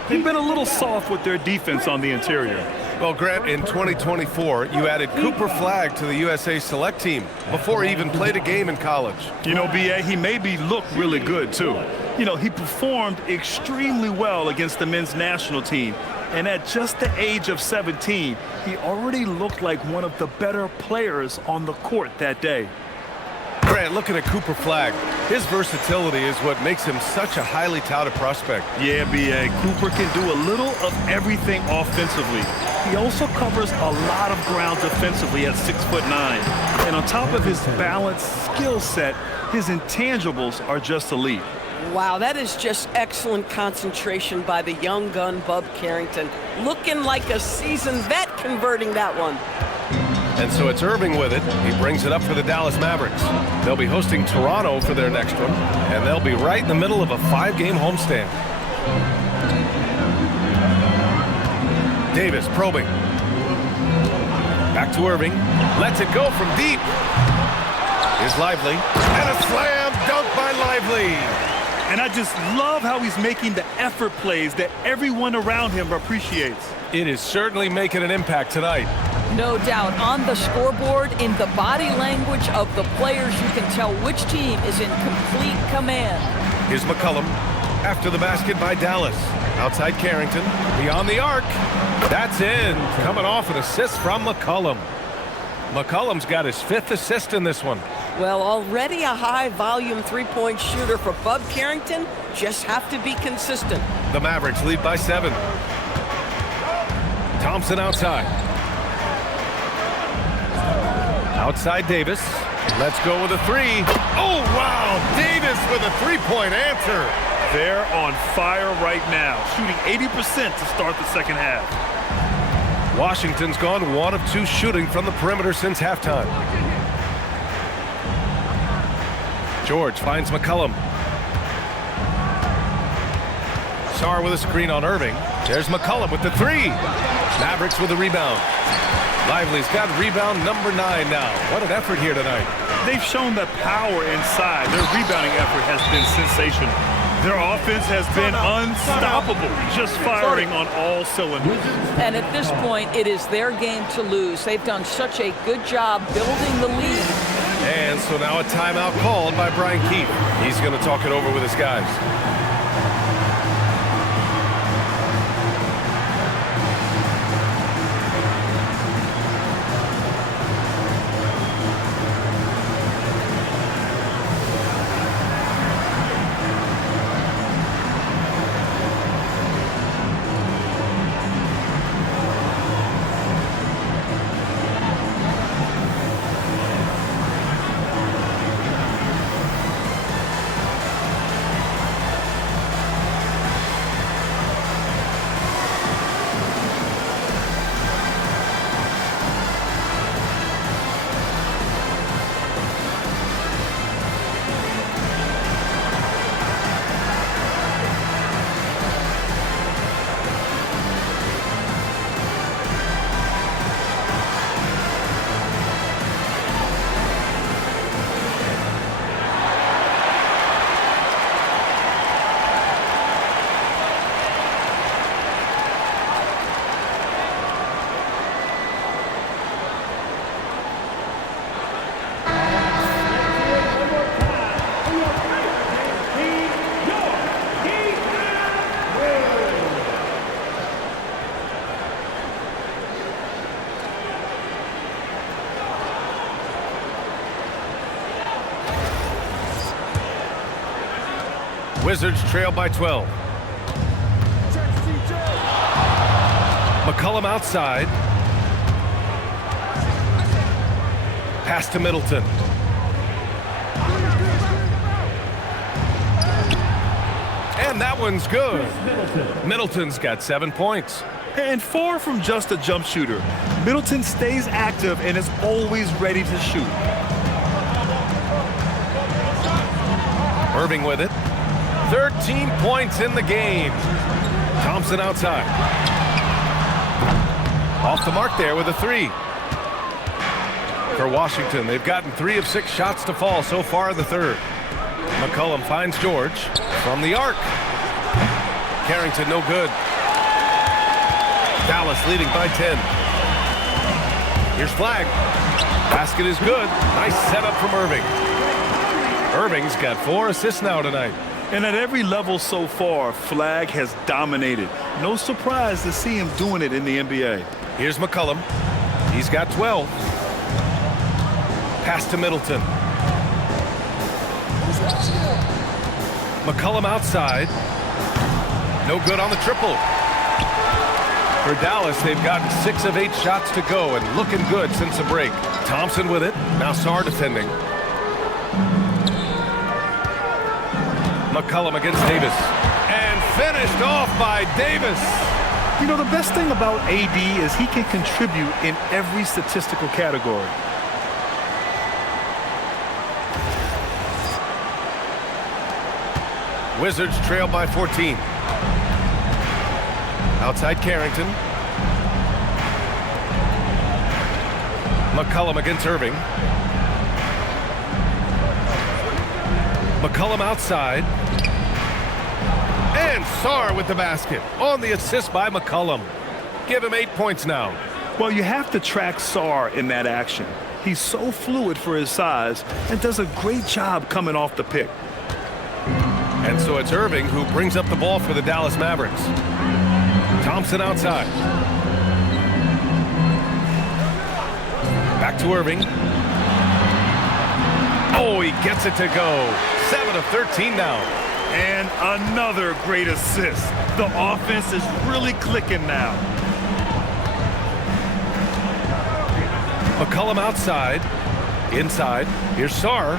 They've been a little soft with their defense on the interior. Well, Grant, in 2024, you added Cooper Flagg to the USA Select team before he even played a game in college. You know, B.A., he maybe looked really good, too. You know, he performed extremely well against the men's national team. And at just the age of 17, he already looked like one of the better players on the court that day. Grant, looking at Cooper Flagg, his versatility is what makes him such a highly touted prospect. Yeah, B.A., Cooper can do a little of everything offensively. He also covers a lot of ground defensively at 6'9". And on top of his balanced skill set, his intangibles are just elite. Wow, that is just excellent concentration by the young gun, Bub Carrington. Looking like a seasoned vet converting that one. And so it's Irving with it. He brings it up for the Dallas Mavericks. They'll be hosting Toronto for their next one, and they'll be right in the middle of a 5-game homestand. Davis probing. Back to Irving. Lets it go from deep. Here's Lively. And a slam dunk by Lively. And I just love how he's making the effort plays that everyone around him appreciates. It is certainly making an impact tonight. No doubt. On the scoreboard, in the body language of the players, you can tell which team is in complete command. Here's McCollum. After the basket by Dallas. Outside Carrington. Beyond the arc. That's in. Coming off an assist from McCollum. McCollum's got his 5th assist in this one. Well, already a high-volume three-point shooter for Bub Carrington. Just have to be consistent. The Mavericks lead by 7. Thompson outside. Outside Davis. Let's go with a 3. Oh, wow. Davis with a 3-point answer. They're on fire right now, shooting 80% to start the second half. Washington's gone 1 of 2 shooting from the perimeter since halftime. George finds McCollum. Sarr with a screen on Irving. There's McCollum with the 3. Mavericks with a rebound. Lively's got rebound number 9 now. What an effort here tonight. They've shown the power inside. Their rebounding effort has been sensational. Their offense has been unstoppable, just firing on all cylinders. And at this point, it is their game to lose. They've done such a good job building the lead. And so now a timeout called by Brian Keefe. He's going to talk it over with his guys. Wizards trail by 12. McCollum outside. Pass to Middleton. And that one's good. Middleton's got 7 points. And far from just a jump shooter, Middleton stays active and is always ready to shoot. Irving with it. 13 points in the game. Thompson outside. Off the mark there with a 3. For Washington, they've gotten 3 of 6 shots to fall so far in the third. McCollum finds George from the arc. Carrington no good. Dallas leading by 10. Here's Flagg. Basket is good. Nice setup from Irving. Irving's got 4 assists now tonight. And at every level so far, Flagg has dominated. No surprise to see him doing it in the NBA. Here's McCollum. He's got 12. Pass to Middleton. McCollum outside. No good on the triple. For Dallas, they've gotten 6 of 8 shots to go and looking good since the break. Thompson with it. Now Sarr defending. McCollum against Davis. And finished off by Davis. You know, the best thing about AD is he can contribute in every statistical category. Wizards trail by 14. Outside Carrington. McCollum against Irving. McCollum outside. And Sarr with the basket on the assist by McCollum. Give him 8 points now. Well, you have to track Sarr in that action. He's so fluid for his size and does a great job coming off the pick. And so it's Irving who brings up the ball for the Dallas Mavericks. Thompson outside. Back to Irving. Oh, he gets it to go. 7 of 13 now. And another great assist. The offense is really clicking now. McCollum outside. Inside. Here's Sarr.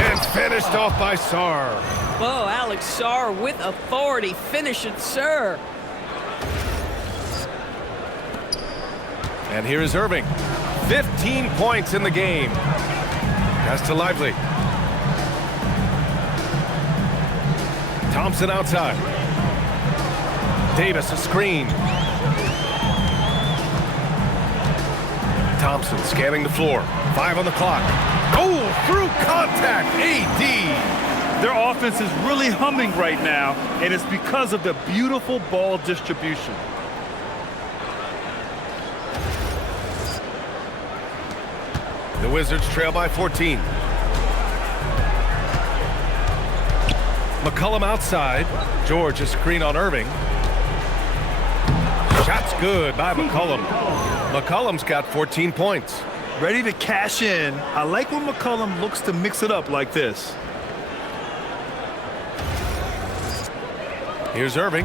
And finished off by Sarr. Whoa, Alex Sarr with authority. Finish it, sir. And here is Irving. 15 points in the game. Pass to Lively. Thompson outside. Davis a screen. Thompson scanning the floor. 5 on the clock. Oh, through contact, AD. Their offense is really humming right now, and it's because of the beautiful ball distribution. The Wizards trail by 14. McCollum outside. George a screen on Irving. Shot's good by McCollum. McCollum's got 14 points. Ready to cash in. I like when McCollum looks to mix it up like this. Here's Irving.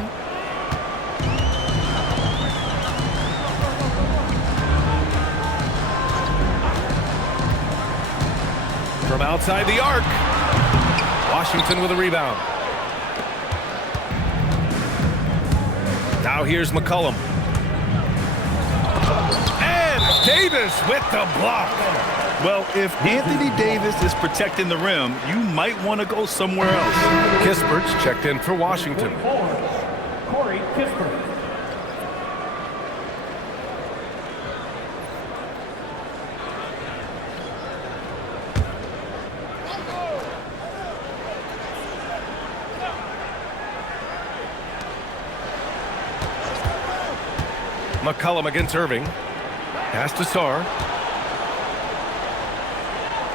From outside the arc. Washington with a rebound. Now here's McCollum. And Davis with the block. Well, if Anthony Davis is protecting the rim, you might want to go somewhere else. Kispert's checked in for Washington. Corey Kispert. McCollum against Irving. Pass to Sarr.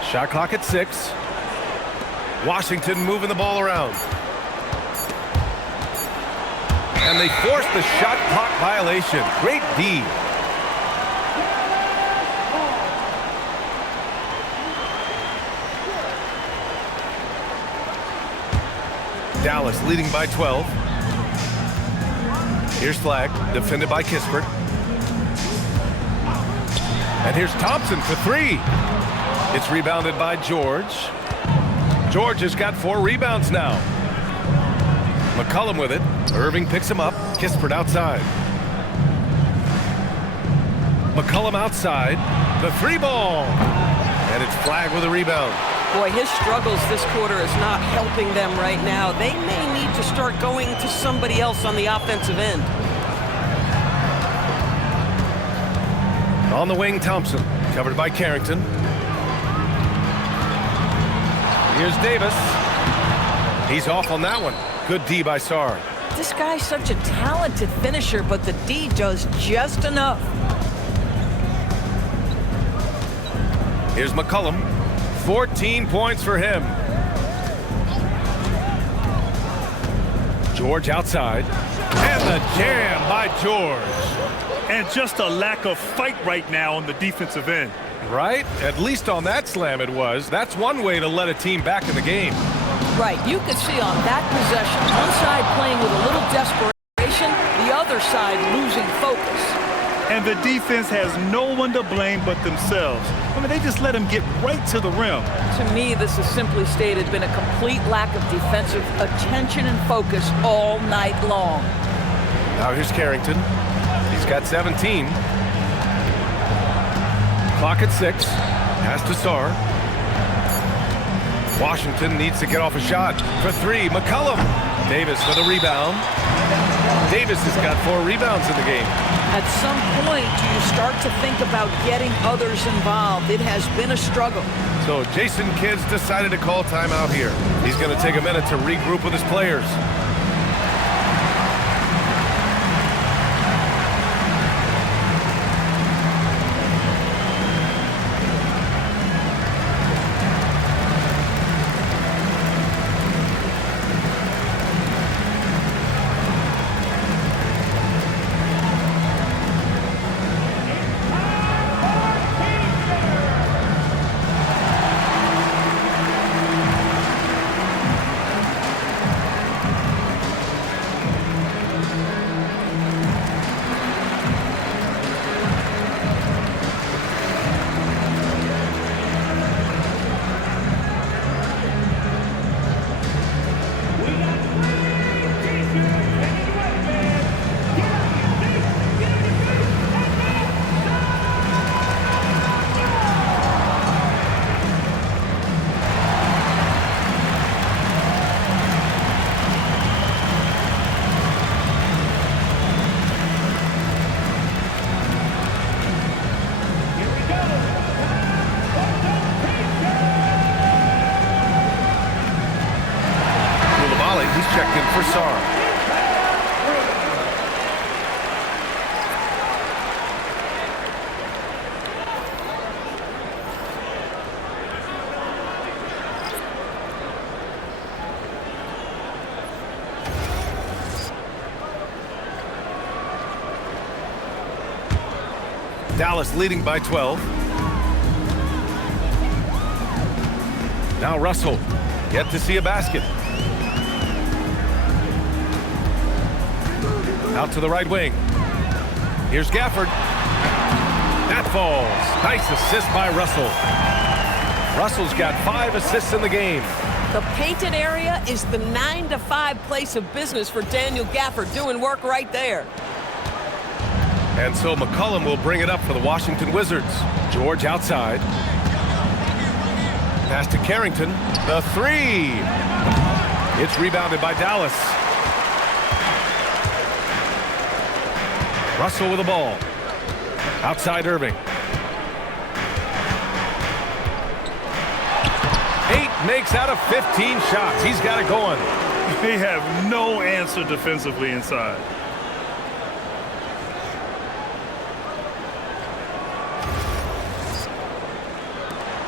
Shot clock at 6. Washington moving the ball around. And they force the shot clock violation. Great D. Dallas leading by 12. Here's Flagg, defended by Kispert. And here's Thompson for three. It's rebounded by George. George has got 4 rebounds now. McCollum with it. Irving picks him up. Kispert outside. McCollum outside. The 3 ball. And it's Flagg with a rebound. Boy, his struggles this quarter is not helping them right now. They may need to start going to somebody else on the offensive end. On the wing, Thompson, covered by Carrington. Here's Davis. He's off on that one. Good D by Sarr. This guy's such a talented finisher, but the D does just enough. Here's McCollum. 14 points for him. George outside. And the jam by George. And just a lack of fight right now on the defensive end. Right? At least on that slam it was. That's one way to let a team back in the game. Right. You could see on that possession, one side playing with a little desperation, the other side losing focus. And the defense has no one to blame but themselves. I mean, they just let him get right to the rim. To me, this has simply stated been a complete lack of defensive attention and focus all night long. Now here's Carrington. He's got 17. Clock at 6. Pass to Sarr. Washington needs to get off a shot for 3. McCollum. Davis with a rebound. Davis has got 4 rebounds in the game. At some point, do you start to think about getting others involved? It has been a struggle. So Jason Kidd's decided to call timeout here. He's going to take a minute to regroup with his players. Checked in for Sarr. Dallas leading by 12. Now Russell, yet to see a basket. Out to the right wing. Here's Gafford. That falls. Nice assist by Russell. Russell's got 5 assists in the game. The painted area is the 9-to-5 place of business for Daniel Gafford, doing work right there. And so McCollum will bring it up for the Washington Wizards. George outside. Pass to Carrington. The 3. It's rebounded by Dallas. Russell with the ball. Outside Irving. 8 makes out of 15 shots. He's got it going. They have no answer defensively inside.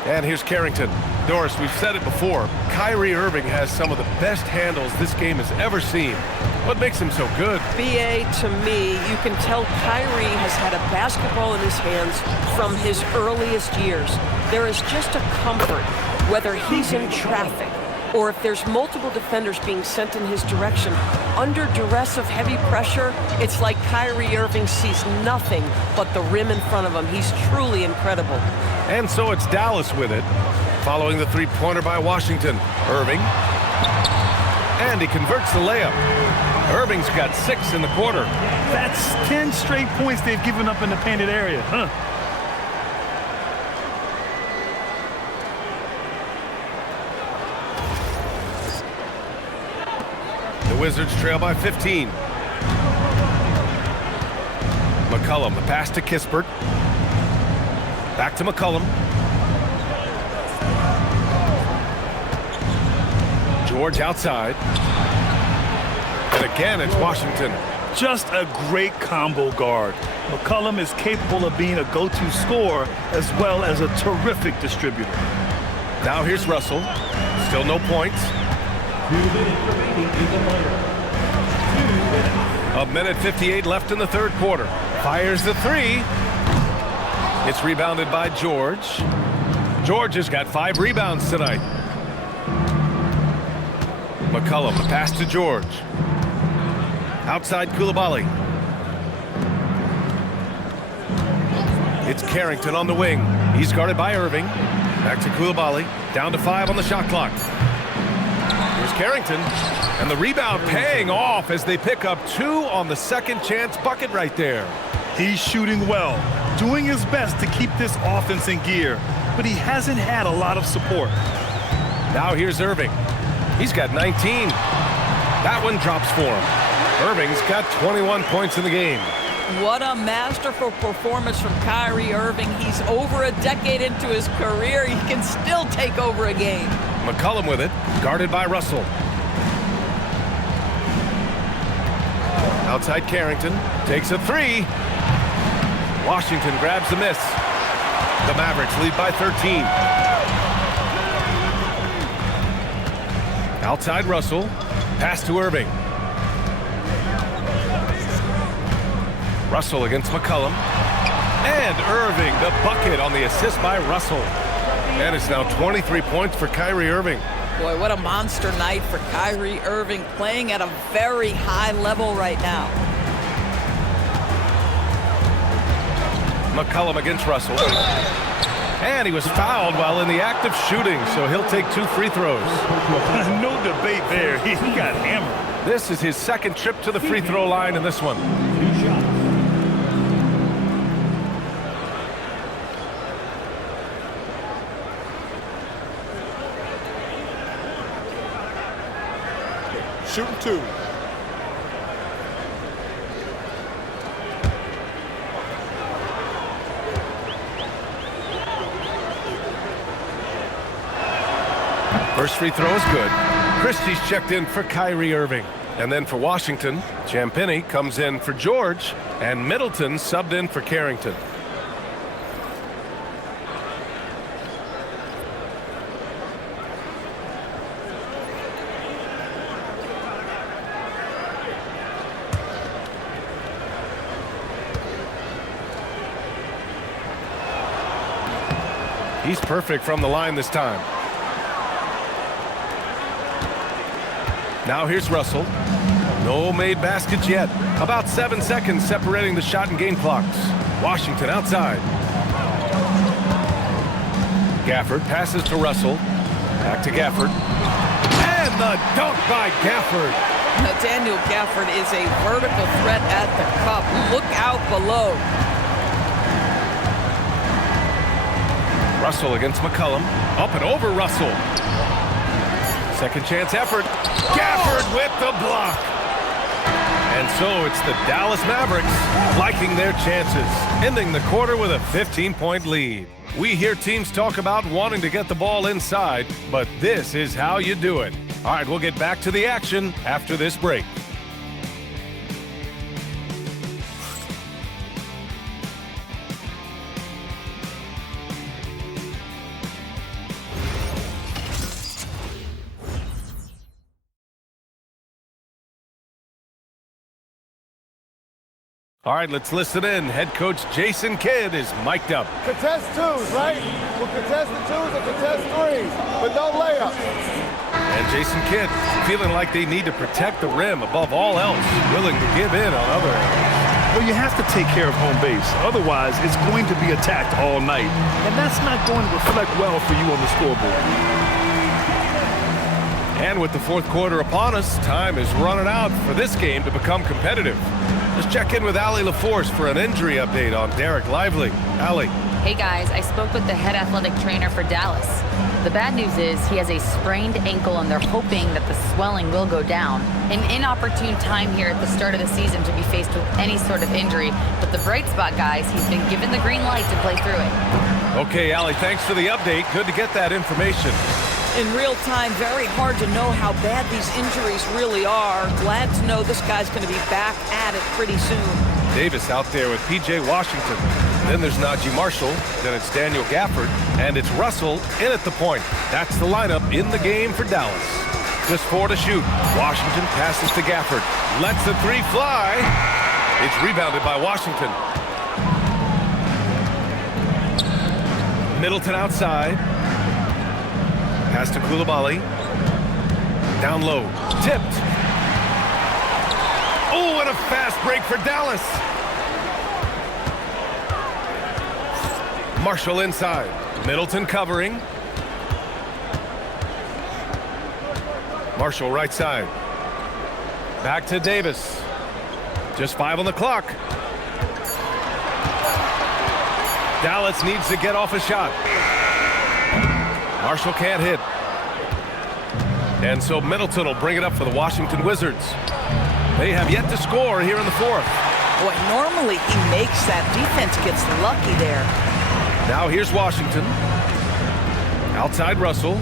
And here's Carrington. Doris, we've said it before. Kyrie Irving has some of the best handles this game has ever seen. What makes him so good? BA, to me, you can tell Kyrie has had a basketball in his hands from his earliest years. There is just a comfort, whether he's in traffic, or if there's multiple defenders being sent in his direction, under duress of heavy pressure, it's like Kyrie Irving sees nothing but the rim in front of him. He's truly incredible. And so it's Dallas with it, following the three-pointer by Washington. Irving. And he converts the layup. Irving's got 6 in the quarter. That's 10 straight points they've given up in the painted area. The Wizards trail by 15. McCollum, the pass to Kispert. Back to McCollum. George outside. And again, it's Washington. Just a great combo guard. McCollum is capable of being a go-to scorer as well as a terrific distributor. Now here's Russell. Still no points. 2 minutes remaining in the quarter. 2 minutes. 1:58 left in the third quarter. Fires the three. It's rebounded by George. George has got 5 rebounds tonight. McCollum, the pass to George. Outside Coulibaly. It's Carrington on the wing. He's guarded by Irving. Back to Coulibaly. Down to 5 on the shot clock. Here's Carrington. And the rebound paying off as they pick up 2 on the second chance bucket right there. He's shooting well, doing his best to keep this offense in gear, but he hasn't had a lot of support. Now here's Irving. He's got 19. That one drops for him. Irving's got 21 points in the game. What a masterful performance from Kyrie Irving. He's over a decade into his career. He can still take over a game. McCollum with it, guarded by Russell. Outside Carrington, takes a 3. Washington grabs the miss. The Mavericks lead by 13. Outside Russell, pass to Irving. Russell against McCollum. And Irving, the bucket on the assist by Russell. And it's now 23 points for Kyrie Irving. Boy, what a monster night for Kyrie Irving, playing at a very high level right now. McCollum against Russell. And he was fouled while in the act of shooting, so he'll take 2 free throws. No debate there. He got hammered. This is his second trip to the free throw line in this one. 2 shots. Shooting 2. First free throw is good. Christie's checked in for Kyrie Irving. And then for Washington, Champagnie comes in for George, and Middleton subbed in for Carrington. He's perfect from the line this time. Now here's Russell. No made baskets yet. About 7 seconds separating the shot and game clocks. Washington outside. Gafford passes to Russell. Back to Gafford. And the dunk by Gafford. Now, Daniel Gafford is a vertical threat at the cup. Look out below. Russell against McCollum. Up and over Russell. Second chance effort. Gafford with the block. And so it's the Dallas Mavericks liking their chances, ending the quarter with a 15-point lead. We hear teams talk about wanting to get the ball inside, but this is how you do it. All right, we'll get back to the action after this break. All right, let's listen in. Head coach Jason Kidd is mic'd up. Contest twos, right? We'll contest the twos and contest threes, but no layups. And Jason Kidd feeling like they need to protect the rim above all else, willing to give in on other areas. Well, you have to take care of home base. Otherwise, it's going to be attacked all night. And that's not going to reflect well for you on the scoreboard. And with the fourth quarter upon us, time is running out for this game to become competitive. Let's check in with Allie LaForce for an injury update on Derek Lively. Allie. Hey guys, I spoke with the head athletic trainer for Dallas. The bad news is he has a sprained ankle and they're hoping that the swelling will go down. An inopportune time here at the start of the season to be faced with any sort of injury. But the bright spot, guys, he's been given the green light to play through it. Okay, Allie, thanks for the update. Good to get that information. In real time, very hard to know how bad these injuries really are. Glad to know this guy's going to be back at it pretty soon. Davis out there with P.J. Washington. Then there's Najee Marshall. Then it's Daniel Gafford. And it's Russell in at the point. That's the lineup in the game for Dallas. Just 4 to shoot. Washington passes to Gafford. Lets the three fly. It's rebounded by Washington. Middleton outside. Pass to Coulibaly. Down low. Tipped. Oh, and a fast break for Dallas. Marshall inside. Middleton covering. Marshall right side. Back to Davis. Just 5 on the clock. Dallas needs to get off a shot. Marshall can't hit. And so Middleton will bring it up for the Washington Wizards. They have yet to score here in the fourth. Boy, normally he makes that. Defense gets lucky there. Now here's Washington. Outside Russell.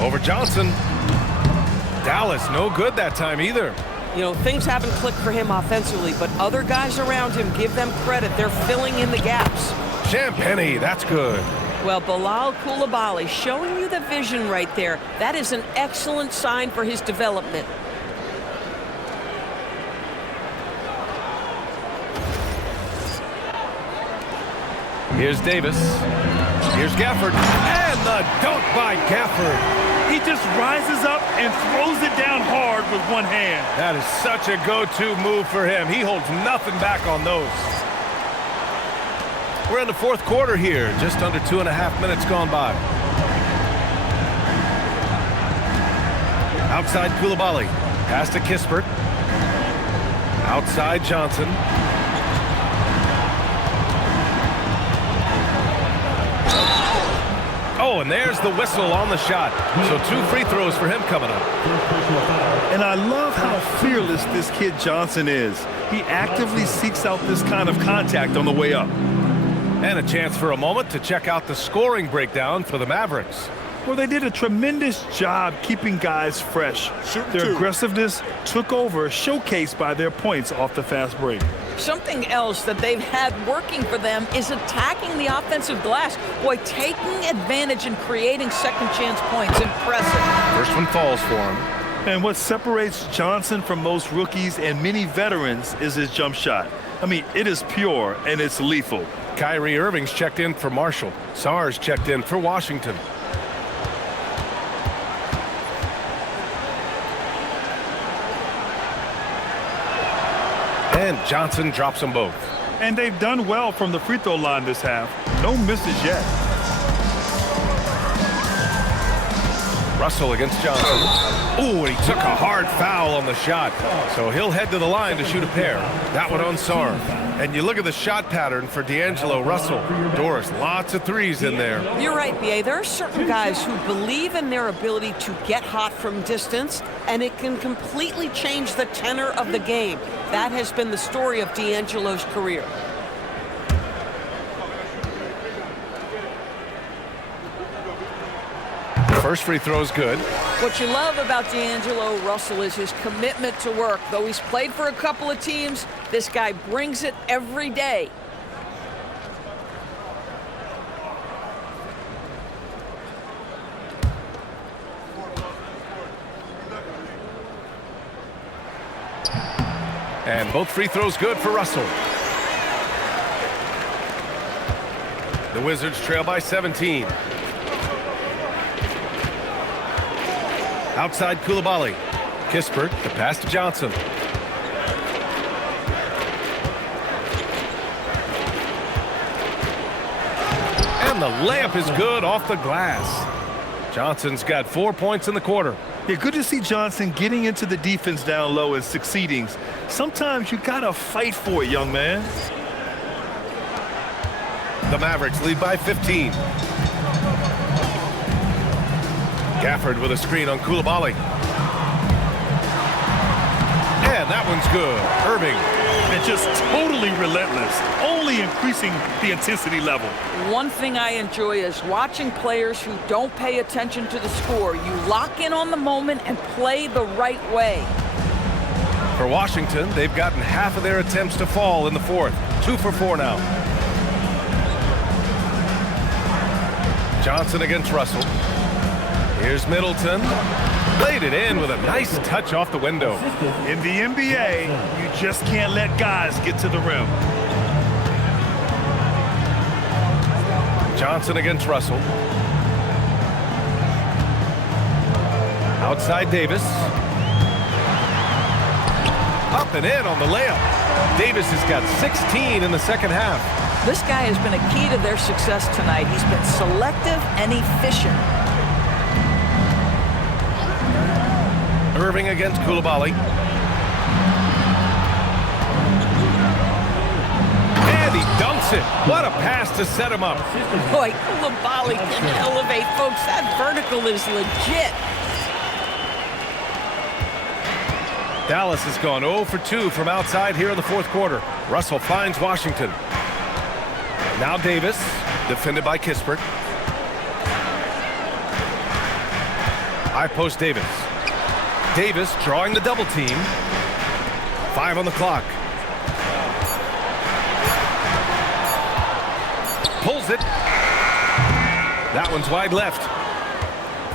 Over Johnson. Dallas no good that time either. You know, things haven't clicked for him offensively, but other guys around him, give them credit. They're filling in the gaps. Champagny, that's good. Well, Bilal Coulibaly showing you the vision right there. That is an excellent sign for his development. Here's Davis. Here's Gafford. And the dunk by Gafford. He just rises up and throws it down hard with one hand. That is such a go-to move for him. He holds nothing back on those. We're in the fourth quarter here. Just under 2.5 minutes gone by. Outside Coulibaly. Pass to Kispert. Outside Johnson. Oh, and there's the whistle on the shot. So 2 free throws for him coming up. And I love how fearless this kid Johnson is. He actively seeks out this kind of contact on the way up. And a chance for a moment to check out the scoring breakdown for the Mavericks. Well, they did a tremendous job keeping guys fresh. Their aggressiveness took over, showcased by their points off the fast break. Something else that they've had working for them is attacking the offensive glass. Boy, taking advantage and creating second chance points. Impressive. First one falls for him. And what separates Johnson from most rookies and many veterans is his jump shot. I mean, it is pure and it's lethal. Kyrie Irving's checked in for Marshall. Sarr's checked in for Washington. And Johnson drops them both. And they've done well from the free throw line this half. No misses yet. Russell against Johnson. Ooh, and he took a hard foul on the shot. So he'll head to the line to shoot a pair. That one on Sarr. And you look at the shot pattern for D'Angelo Russell. Doris, lots of threes in there. You're right, B.A. There are certain guys who believe in their ability to get hot from distance, and it can completely change the tenor of the game. That has been the story of D'Angelo's career. First free throw is good. What you love about D'Angelo Russell is his commitment to work. Though he's played for a couple of teams, this guy brings it every day. And both free throws good for Russell. The Wizards trail by 17. Outside Coulibaly. Kispert, the pass to Johnson. And the layup is good off the glass. Johnson's got 4 points in the quarter. Yeah, good to see Johnson getting into the defense down low and succeeding. Sometimes you gotta fight for it, young man. The Mavericks lead by 15. Gafford with a screen on Coulibaly. And that one's good. Irving. And just totally relentless, only increasing the intensity level. One thing I enjoy is watching players who don't pay attention to the score. You lock in on the moment and play the right way. For Washington, they've gotten half of their attempts to fall in the fourth. 2 for 4 now. Johnson against Russell. Here's Middleton. Laid it in with a nice touch off the window. In the NBA, you just can't let guys get to the rim. Johnson against Russell. Outside Davis. Up and in on the layup. Davis has got 16 in the second half. This guy has been a key to their success tonight. He's been selective and efficient. Irving against Coulibaly. And he dunks it. What a pass to set him up. Boy, Coulibaly can elevate, folks. That vertical is legit. Dallas has gone 0 for 2 from outside here in the fourth quarter. Russell finds Washington. Now Davis, defended by Kispert. High post Davis. Davis drawing the double team. 5 on the clock. Pulls it. That one's wide left.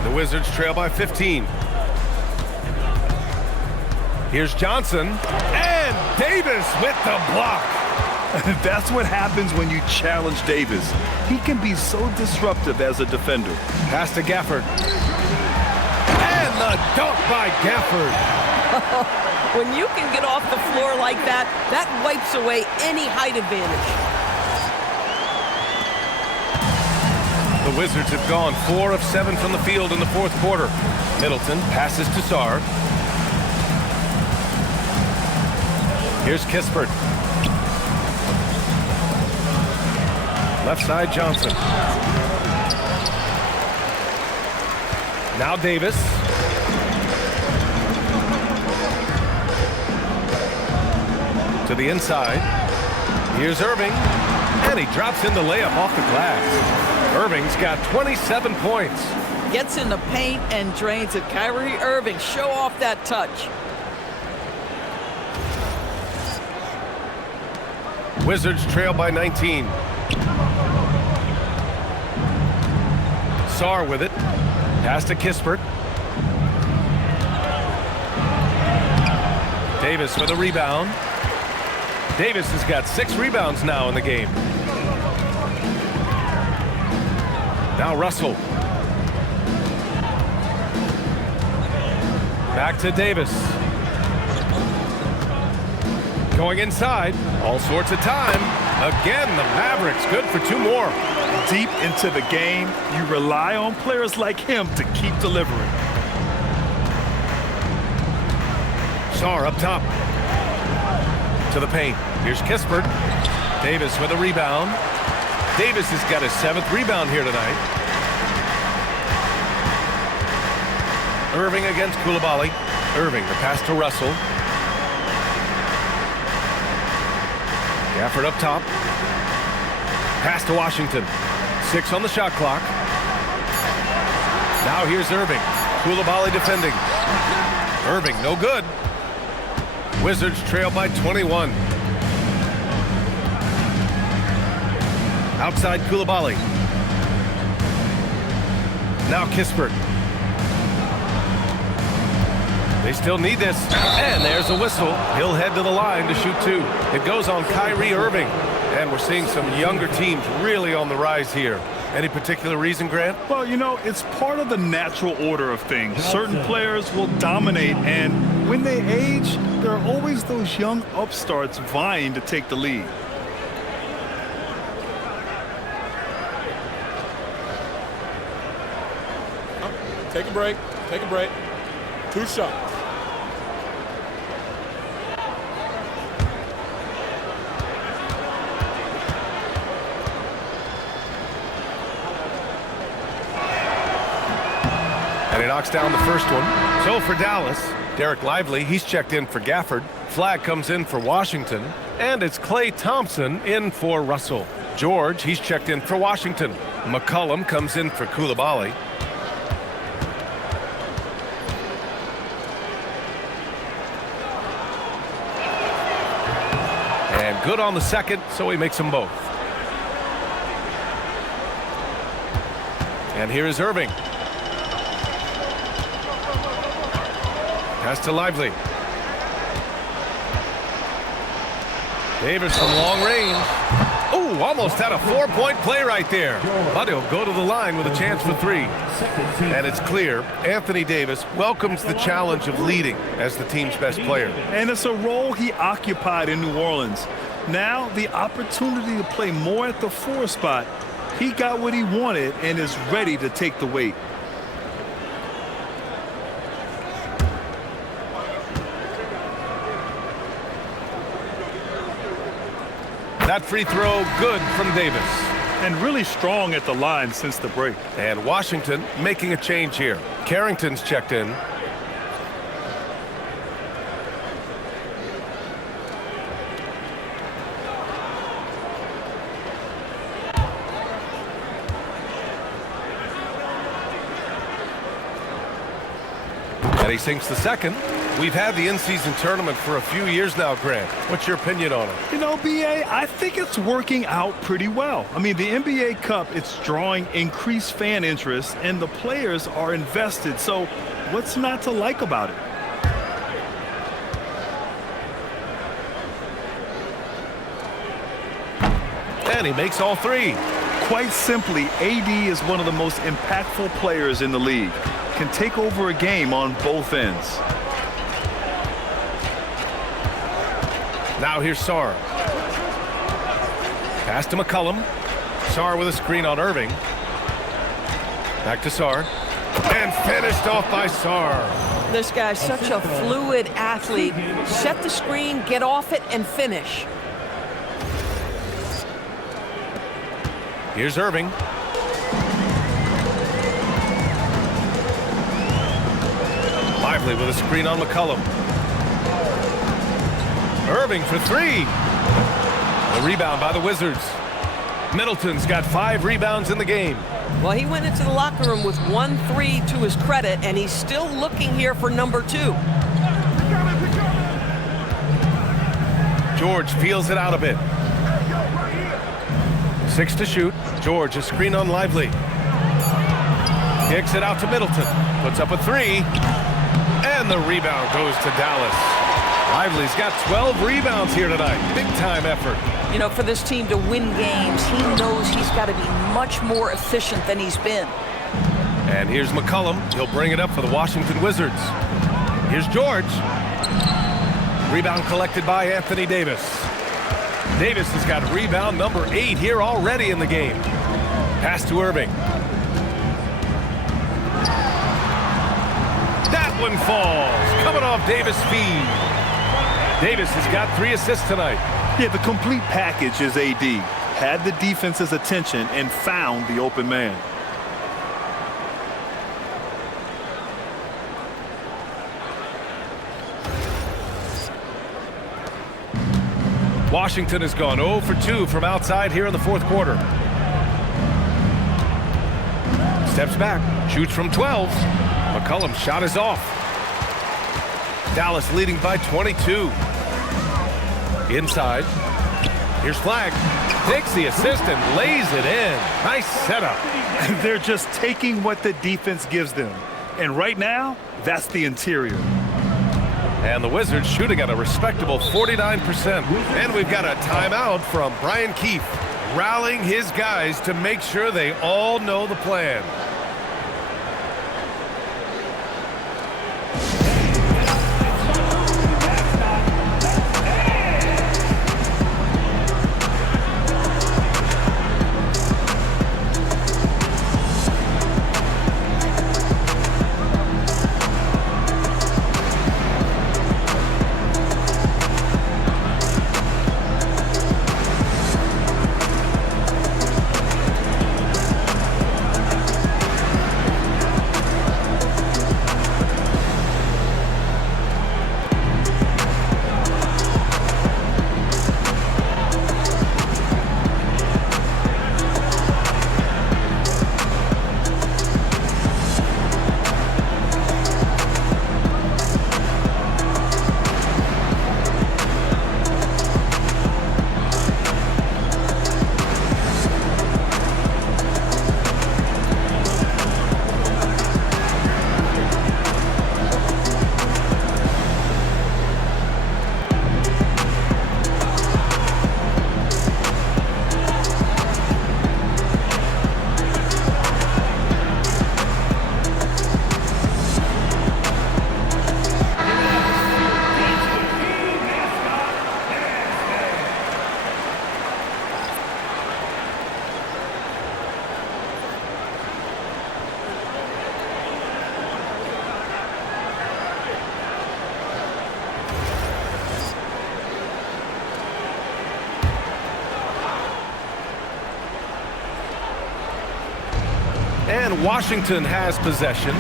The Wizards trail by 15. Here's Johnson. And Davis with the block. That's what happens when you challenge Davis. He can be so disruptive as a defender. Pass to Gafford. And the dunk by Gafford. When you can get off the floor like that, that wipes away any height advantage. The Wizards have gone 4 of 7 from the field in the fourth quarter. Middleton passes to Sarr. Here's Kispert. Left side Johnson. Now Davis. To the inside. Here's Irving. And he drops in the layup off the glass. Irving's got 27 points. Gets in the paint and drains it. Kyrie Irving, show off that touch. Wizards trail by 19. Sarr with it. Pass to Kispert. Davis with a rebound. Davis has got 6 rebounds now in the game. Now Russell. Back to Davis. Going inside. All sorts of time. Again, the Mavericks good for 2 more. Deep into the game, you rely on players like him to keep delivering. Sarr up top. To the paint. Here's Kispert. Davis with a rebound. Davis has got his 7th rebound here tonight. Irving against Coulibaly. Irving, the pass to Russell. Gafford up top. Pass to Washington. 6 on the shot clock. Now here's Irving. Coulibaly defending. Irving, no good. Wizards trail by 21. Outside Coulibaly. Now Kispert. They still need this. And there's a whistle. He'll head to the line to shoot 2. It goes on Kyrie Irving. And we're seeing some younger teams really on the rise here. Any particular reason, Grant? Well, you know, it's part of the natural order of things. Certain players will dominate, and when they age, there are always those young upstarts vying to take the lead. Take a break. Take a break. 2 shots. And he knocks down the first one. So for Dallas, Derek Lively, he's checked in for Gafford. Flagg comes in for Washington. And it's Klay Thompson in for Russell. George, he's checked in for Washington. McCollum comes in for Coulibaly. And good on the second, so he makes them both. And here is Irving. Pass to Lively. Davis from long range. Oh, almost had a 4-point play right there. But he'll go to the line with a chance for 3. And it's clear Anthony Davis welcomes the challenge of leading as the team's best player. And it's a role he occupied in New Orleans. Now the opportunity to play more at the 4 spot. He got what he wanted and is ready to take the weight. That free throw good from Davis. And really strong at the line since the break. And Washington making a change here. Carrington's checked in. And he sinks the second. We've had the in-season tournament for a few years now, Grant. What's your opinion on it? You know, B.A., I think it's working out pretty well. I mean, the NBA Cup, it's drawing increased fan interest, and the players are invested. So what's not to like about it? And he makes all 3. Quite simply, AD is one of the most impactful players in the league. Can take over a game on both ends. Now here's Sarr. Pass to McCollum. Sarr with a screen on Irving. Back to Sarr. And finished off by Sarr. This guy's such a fluid athlete. Set the screen, get off it, and finish. Here's Irving. Lively with a screen on McCollum. Irving for 3. The rebound by the Wizards. Middleton's got 5 rebounds in the game. Well, he went into the locker room with 1 3 to his credit, and he's still looking here for number 2. George feels it out a bit. 6 to shoot. George, a screen on Lively. Kicks it out to Middleton. Puts up a 3. And the rebound goes to Dallas. Lively's got 12 rebounds here tonight. Big time effort. You know, for this team to win games, he knows he's got to be much more efficient than he's been. And here's McCollum. He'll bring it up for the Washington Wizards. Here's George. Rebound collected by Anthony Davis. Davis has got rebound number 8 here already in the game. Pass to Irving. That one falls. Coming off Davis' feed. Davis has got 3 assists tonight. Yeah, the complete package is AD. Had the defense's attention and found the open man. Washington has gone 0 for 2 from outside here in the 4th quarter. Steps back, shoots from 12. McCollum's shot is off. Dallas leading by 22. Inside. Here's Flagg. Takes the assist and lays it in. Nice setup. They're just taking what the defense gives them. And right now, that's the interior. And the Wizards shooting at a respectable 49%. And we've got a timeout from Brian Keefe, rallying his guys to make sure they all know the plan. And Washington has possession.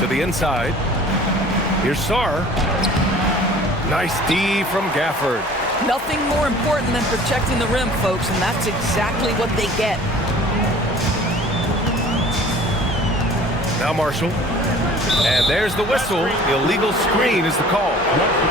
To the inside. Here's Sarr. Nice D from Gafford. Nothing more important than protecting the rim, folks, and that's exactly what they get. Now Marshall. And there's the whistle. Illegal screen is the call.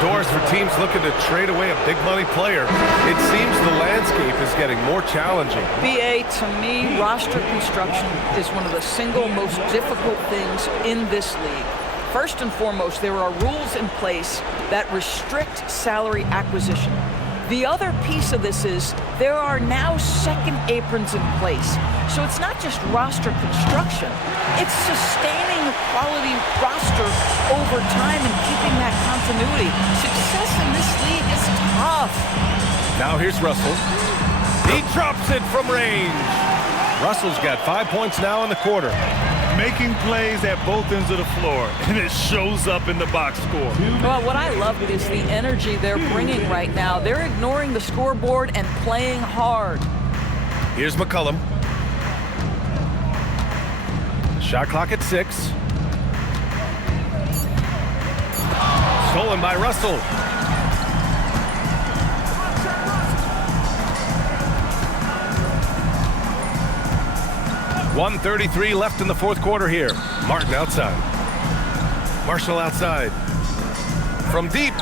Doors for teams looking to trade away a big money player. It seems the landscape is getting more challenging. BA, to me, roster construction is one of the single most difficult things in this league. First and foremost, there are rules in place that restrict salary acquisition. The other piece of this is there are now second aprons in place. So it's not just roster construction, it's sustaining a quality roster over time and keeping that continuity. Success in this league is tough. Now here's Russell. He drops it from range. Russell's got 5 points now in the quarter. Making plays at both ends of the floor, and it shows up in the box score. Well, what I love is the energy they're bringing right now. They're ignoring the scoreboard and playing hard. Here's McCollum. Shot clock at 6. Stolen by Russell. .133 left in the fourth quarter here. Martin outside. Marshall outside. From deep.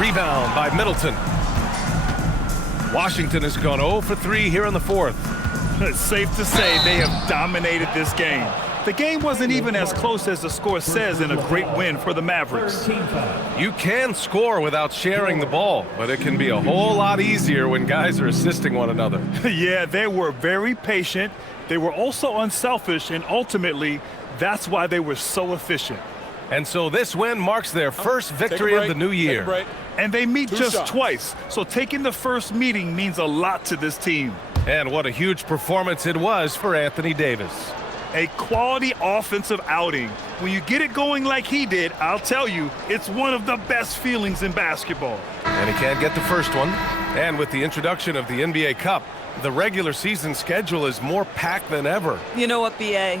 Rebound by Middleton. Washington has gone 0 for 3 here in the fourth. It's safe to say they have dominated this game. The game wasn't even as close as the score says in a great win for the Mavericks. You can score without sharing the ball, but it can be a whole lot easier when guys are assisting one another. Yeah, they were very patient. They were also unselfish, and ultimately, that's why they were so efficient. And so this win marks their first victory of the new year. And they meet just twice, so taking the first meeting means a lot to this team. And what a huge performance it was for Anthony Davis. A quality offensive outing. When you get it going like he did, I'll tell you, it's one of the best feelings in basketball. And he can't get the first one. And with the introduction of the NBA Cup, the regular season schedule is more packed than ever. You know what, BA?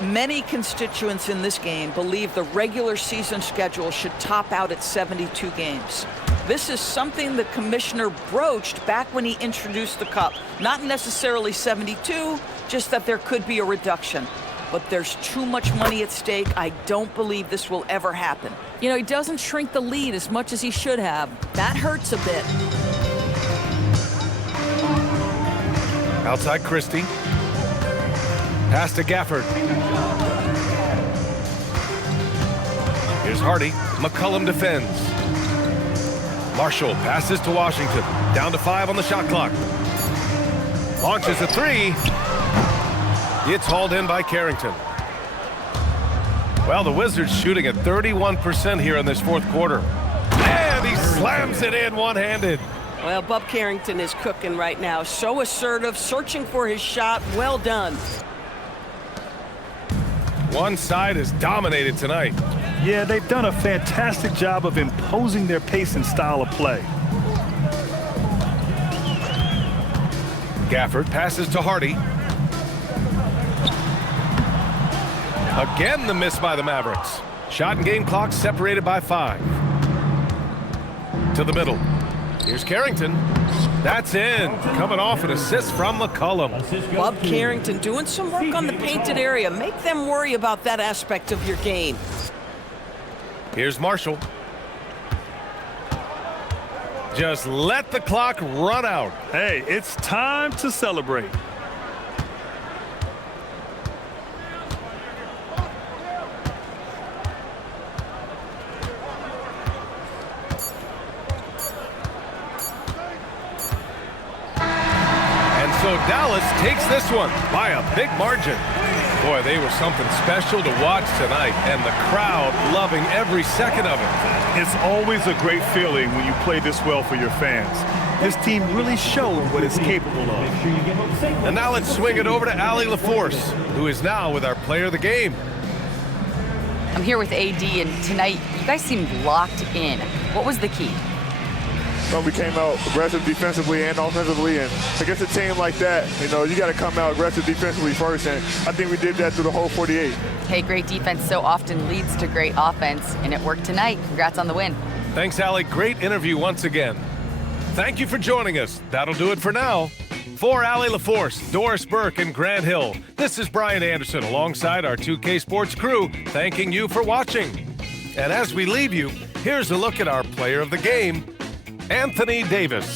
Many constituents in this game believe the regular season schedule should top out at 72 games. This is something the commissioner broached back when he introduced the Cup. Not necessarily 72, just that there could be a reduction. But there's too much money at stake. I don't believe this will ever happen. You know, he doesn't shrink the lead as much as he should have. That hurts a bit. Outside Christie. Pass to Gafford. Here's Hardy. McCollum defends. Marshall passes to Washington. Down to 5 on the shot clock. Launches a 3. It's hauled in by Carrington. Well, the Wizards shooting at 31% here in this fourth quarter. And he slams it in one-handed. Well, Bub Carrington is cooking right now. So assertive, searching for his shot. Well done. One side is dominated tonight. Yeah, they've done a fantastic job of imposing their pace and style of play. Gafford passes to Hardy. Again, the miss by the Mavericks. Shot and game clock separated by 5. To the middle. Here's Carrington. That's in. Coming off an assist from McCollum. Bub Carrington doing some work on the painted area. Make them worry about that aspect of your game. Here's Marshall. Just let the clock run out. Hey, it's time to celebrate. So Dallas takes this one by a big margin. Boy, they were something special to watch tonight, and the crowd loving every second of it. It's always a great feeling when you play this well for your fans. This team really showed what it's capable of. And now let's swing it over to Allie LaForce, who is now with our player of the game. I'm here with AD, and tonight you guys seemed locked in. What was the key? So we came out aggressive defensively and offensively, and against a team like that, you know, you got to come out aggressive defensively first, and I think we did that through the whole 48. Hey, great defense so often leads to great offense, and it worked tonight. Congrats on the win. Thanks, Allie. Great interview once again. Thank you for joining us. That'll do it for now. For Allie LaForce, Doris Burke, and Grant Hill, this is Brian Anderson alongside our 2K Sports crew, thanking you for watching. And as we leave you, here's a look at our player of the game, Anthony Davis.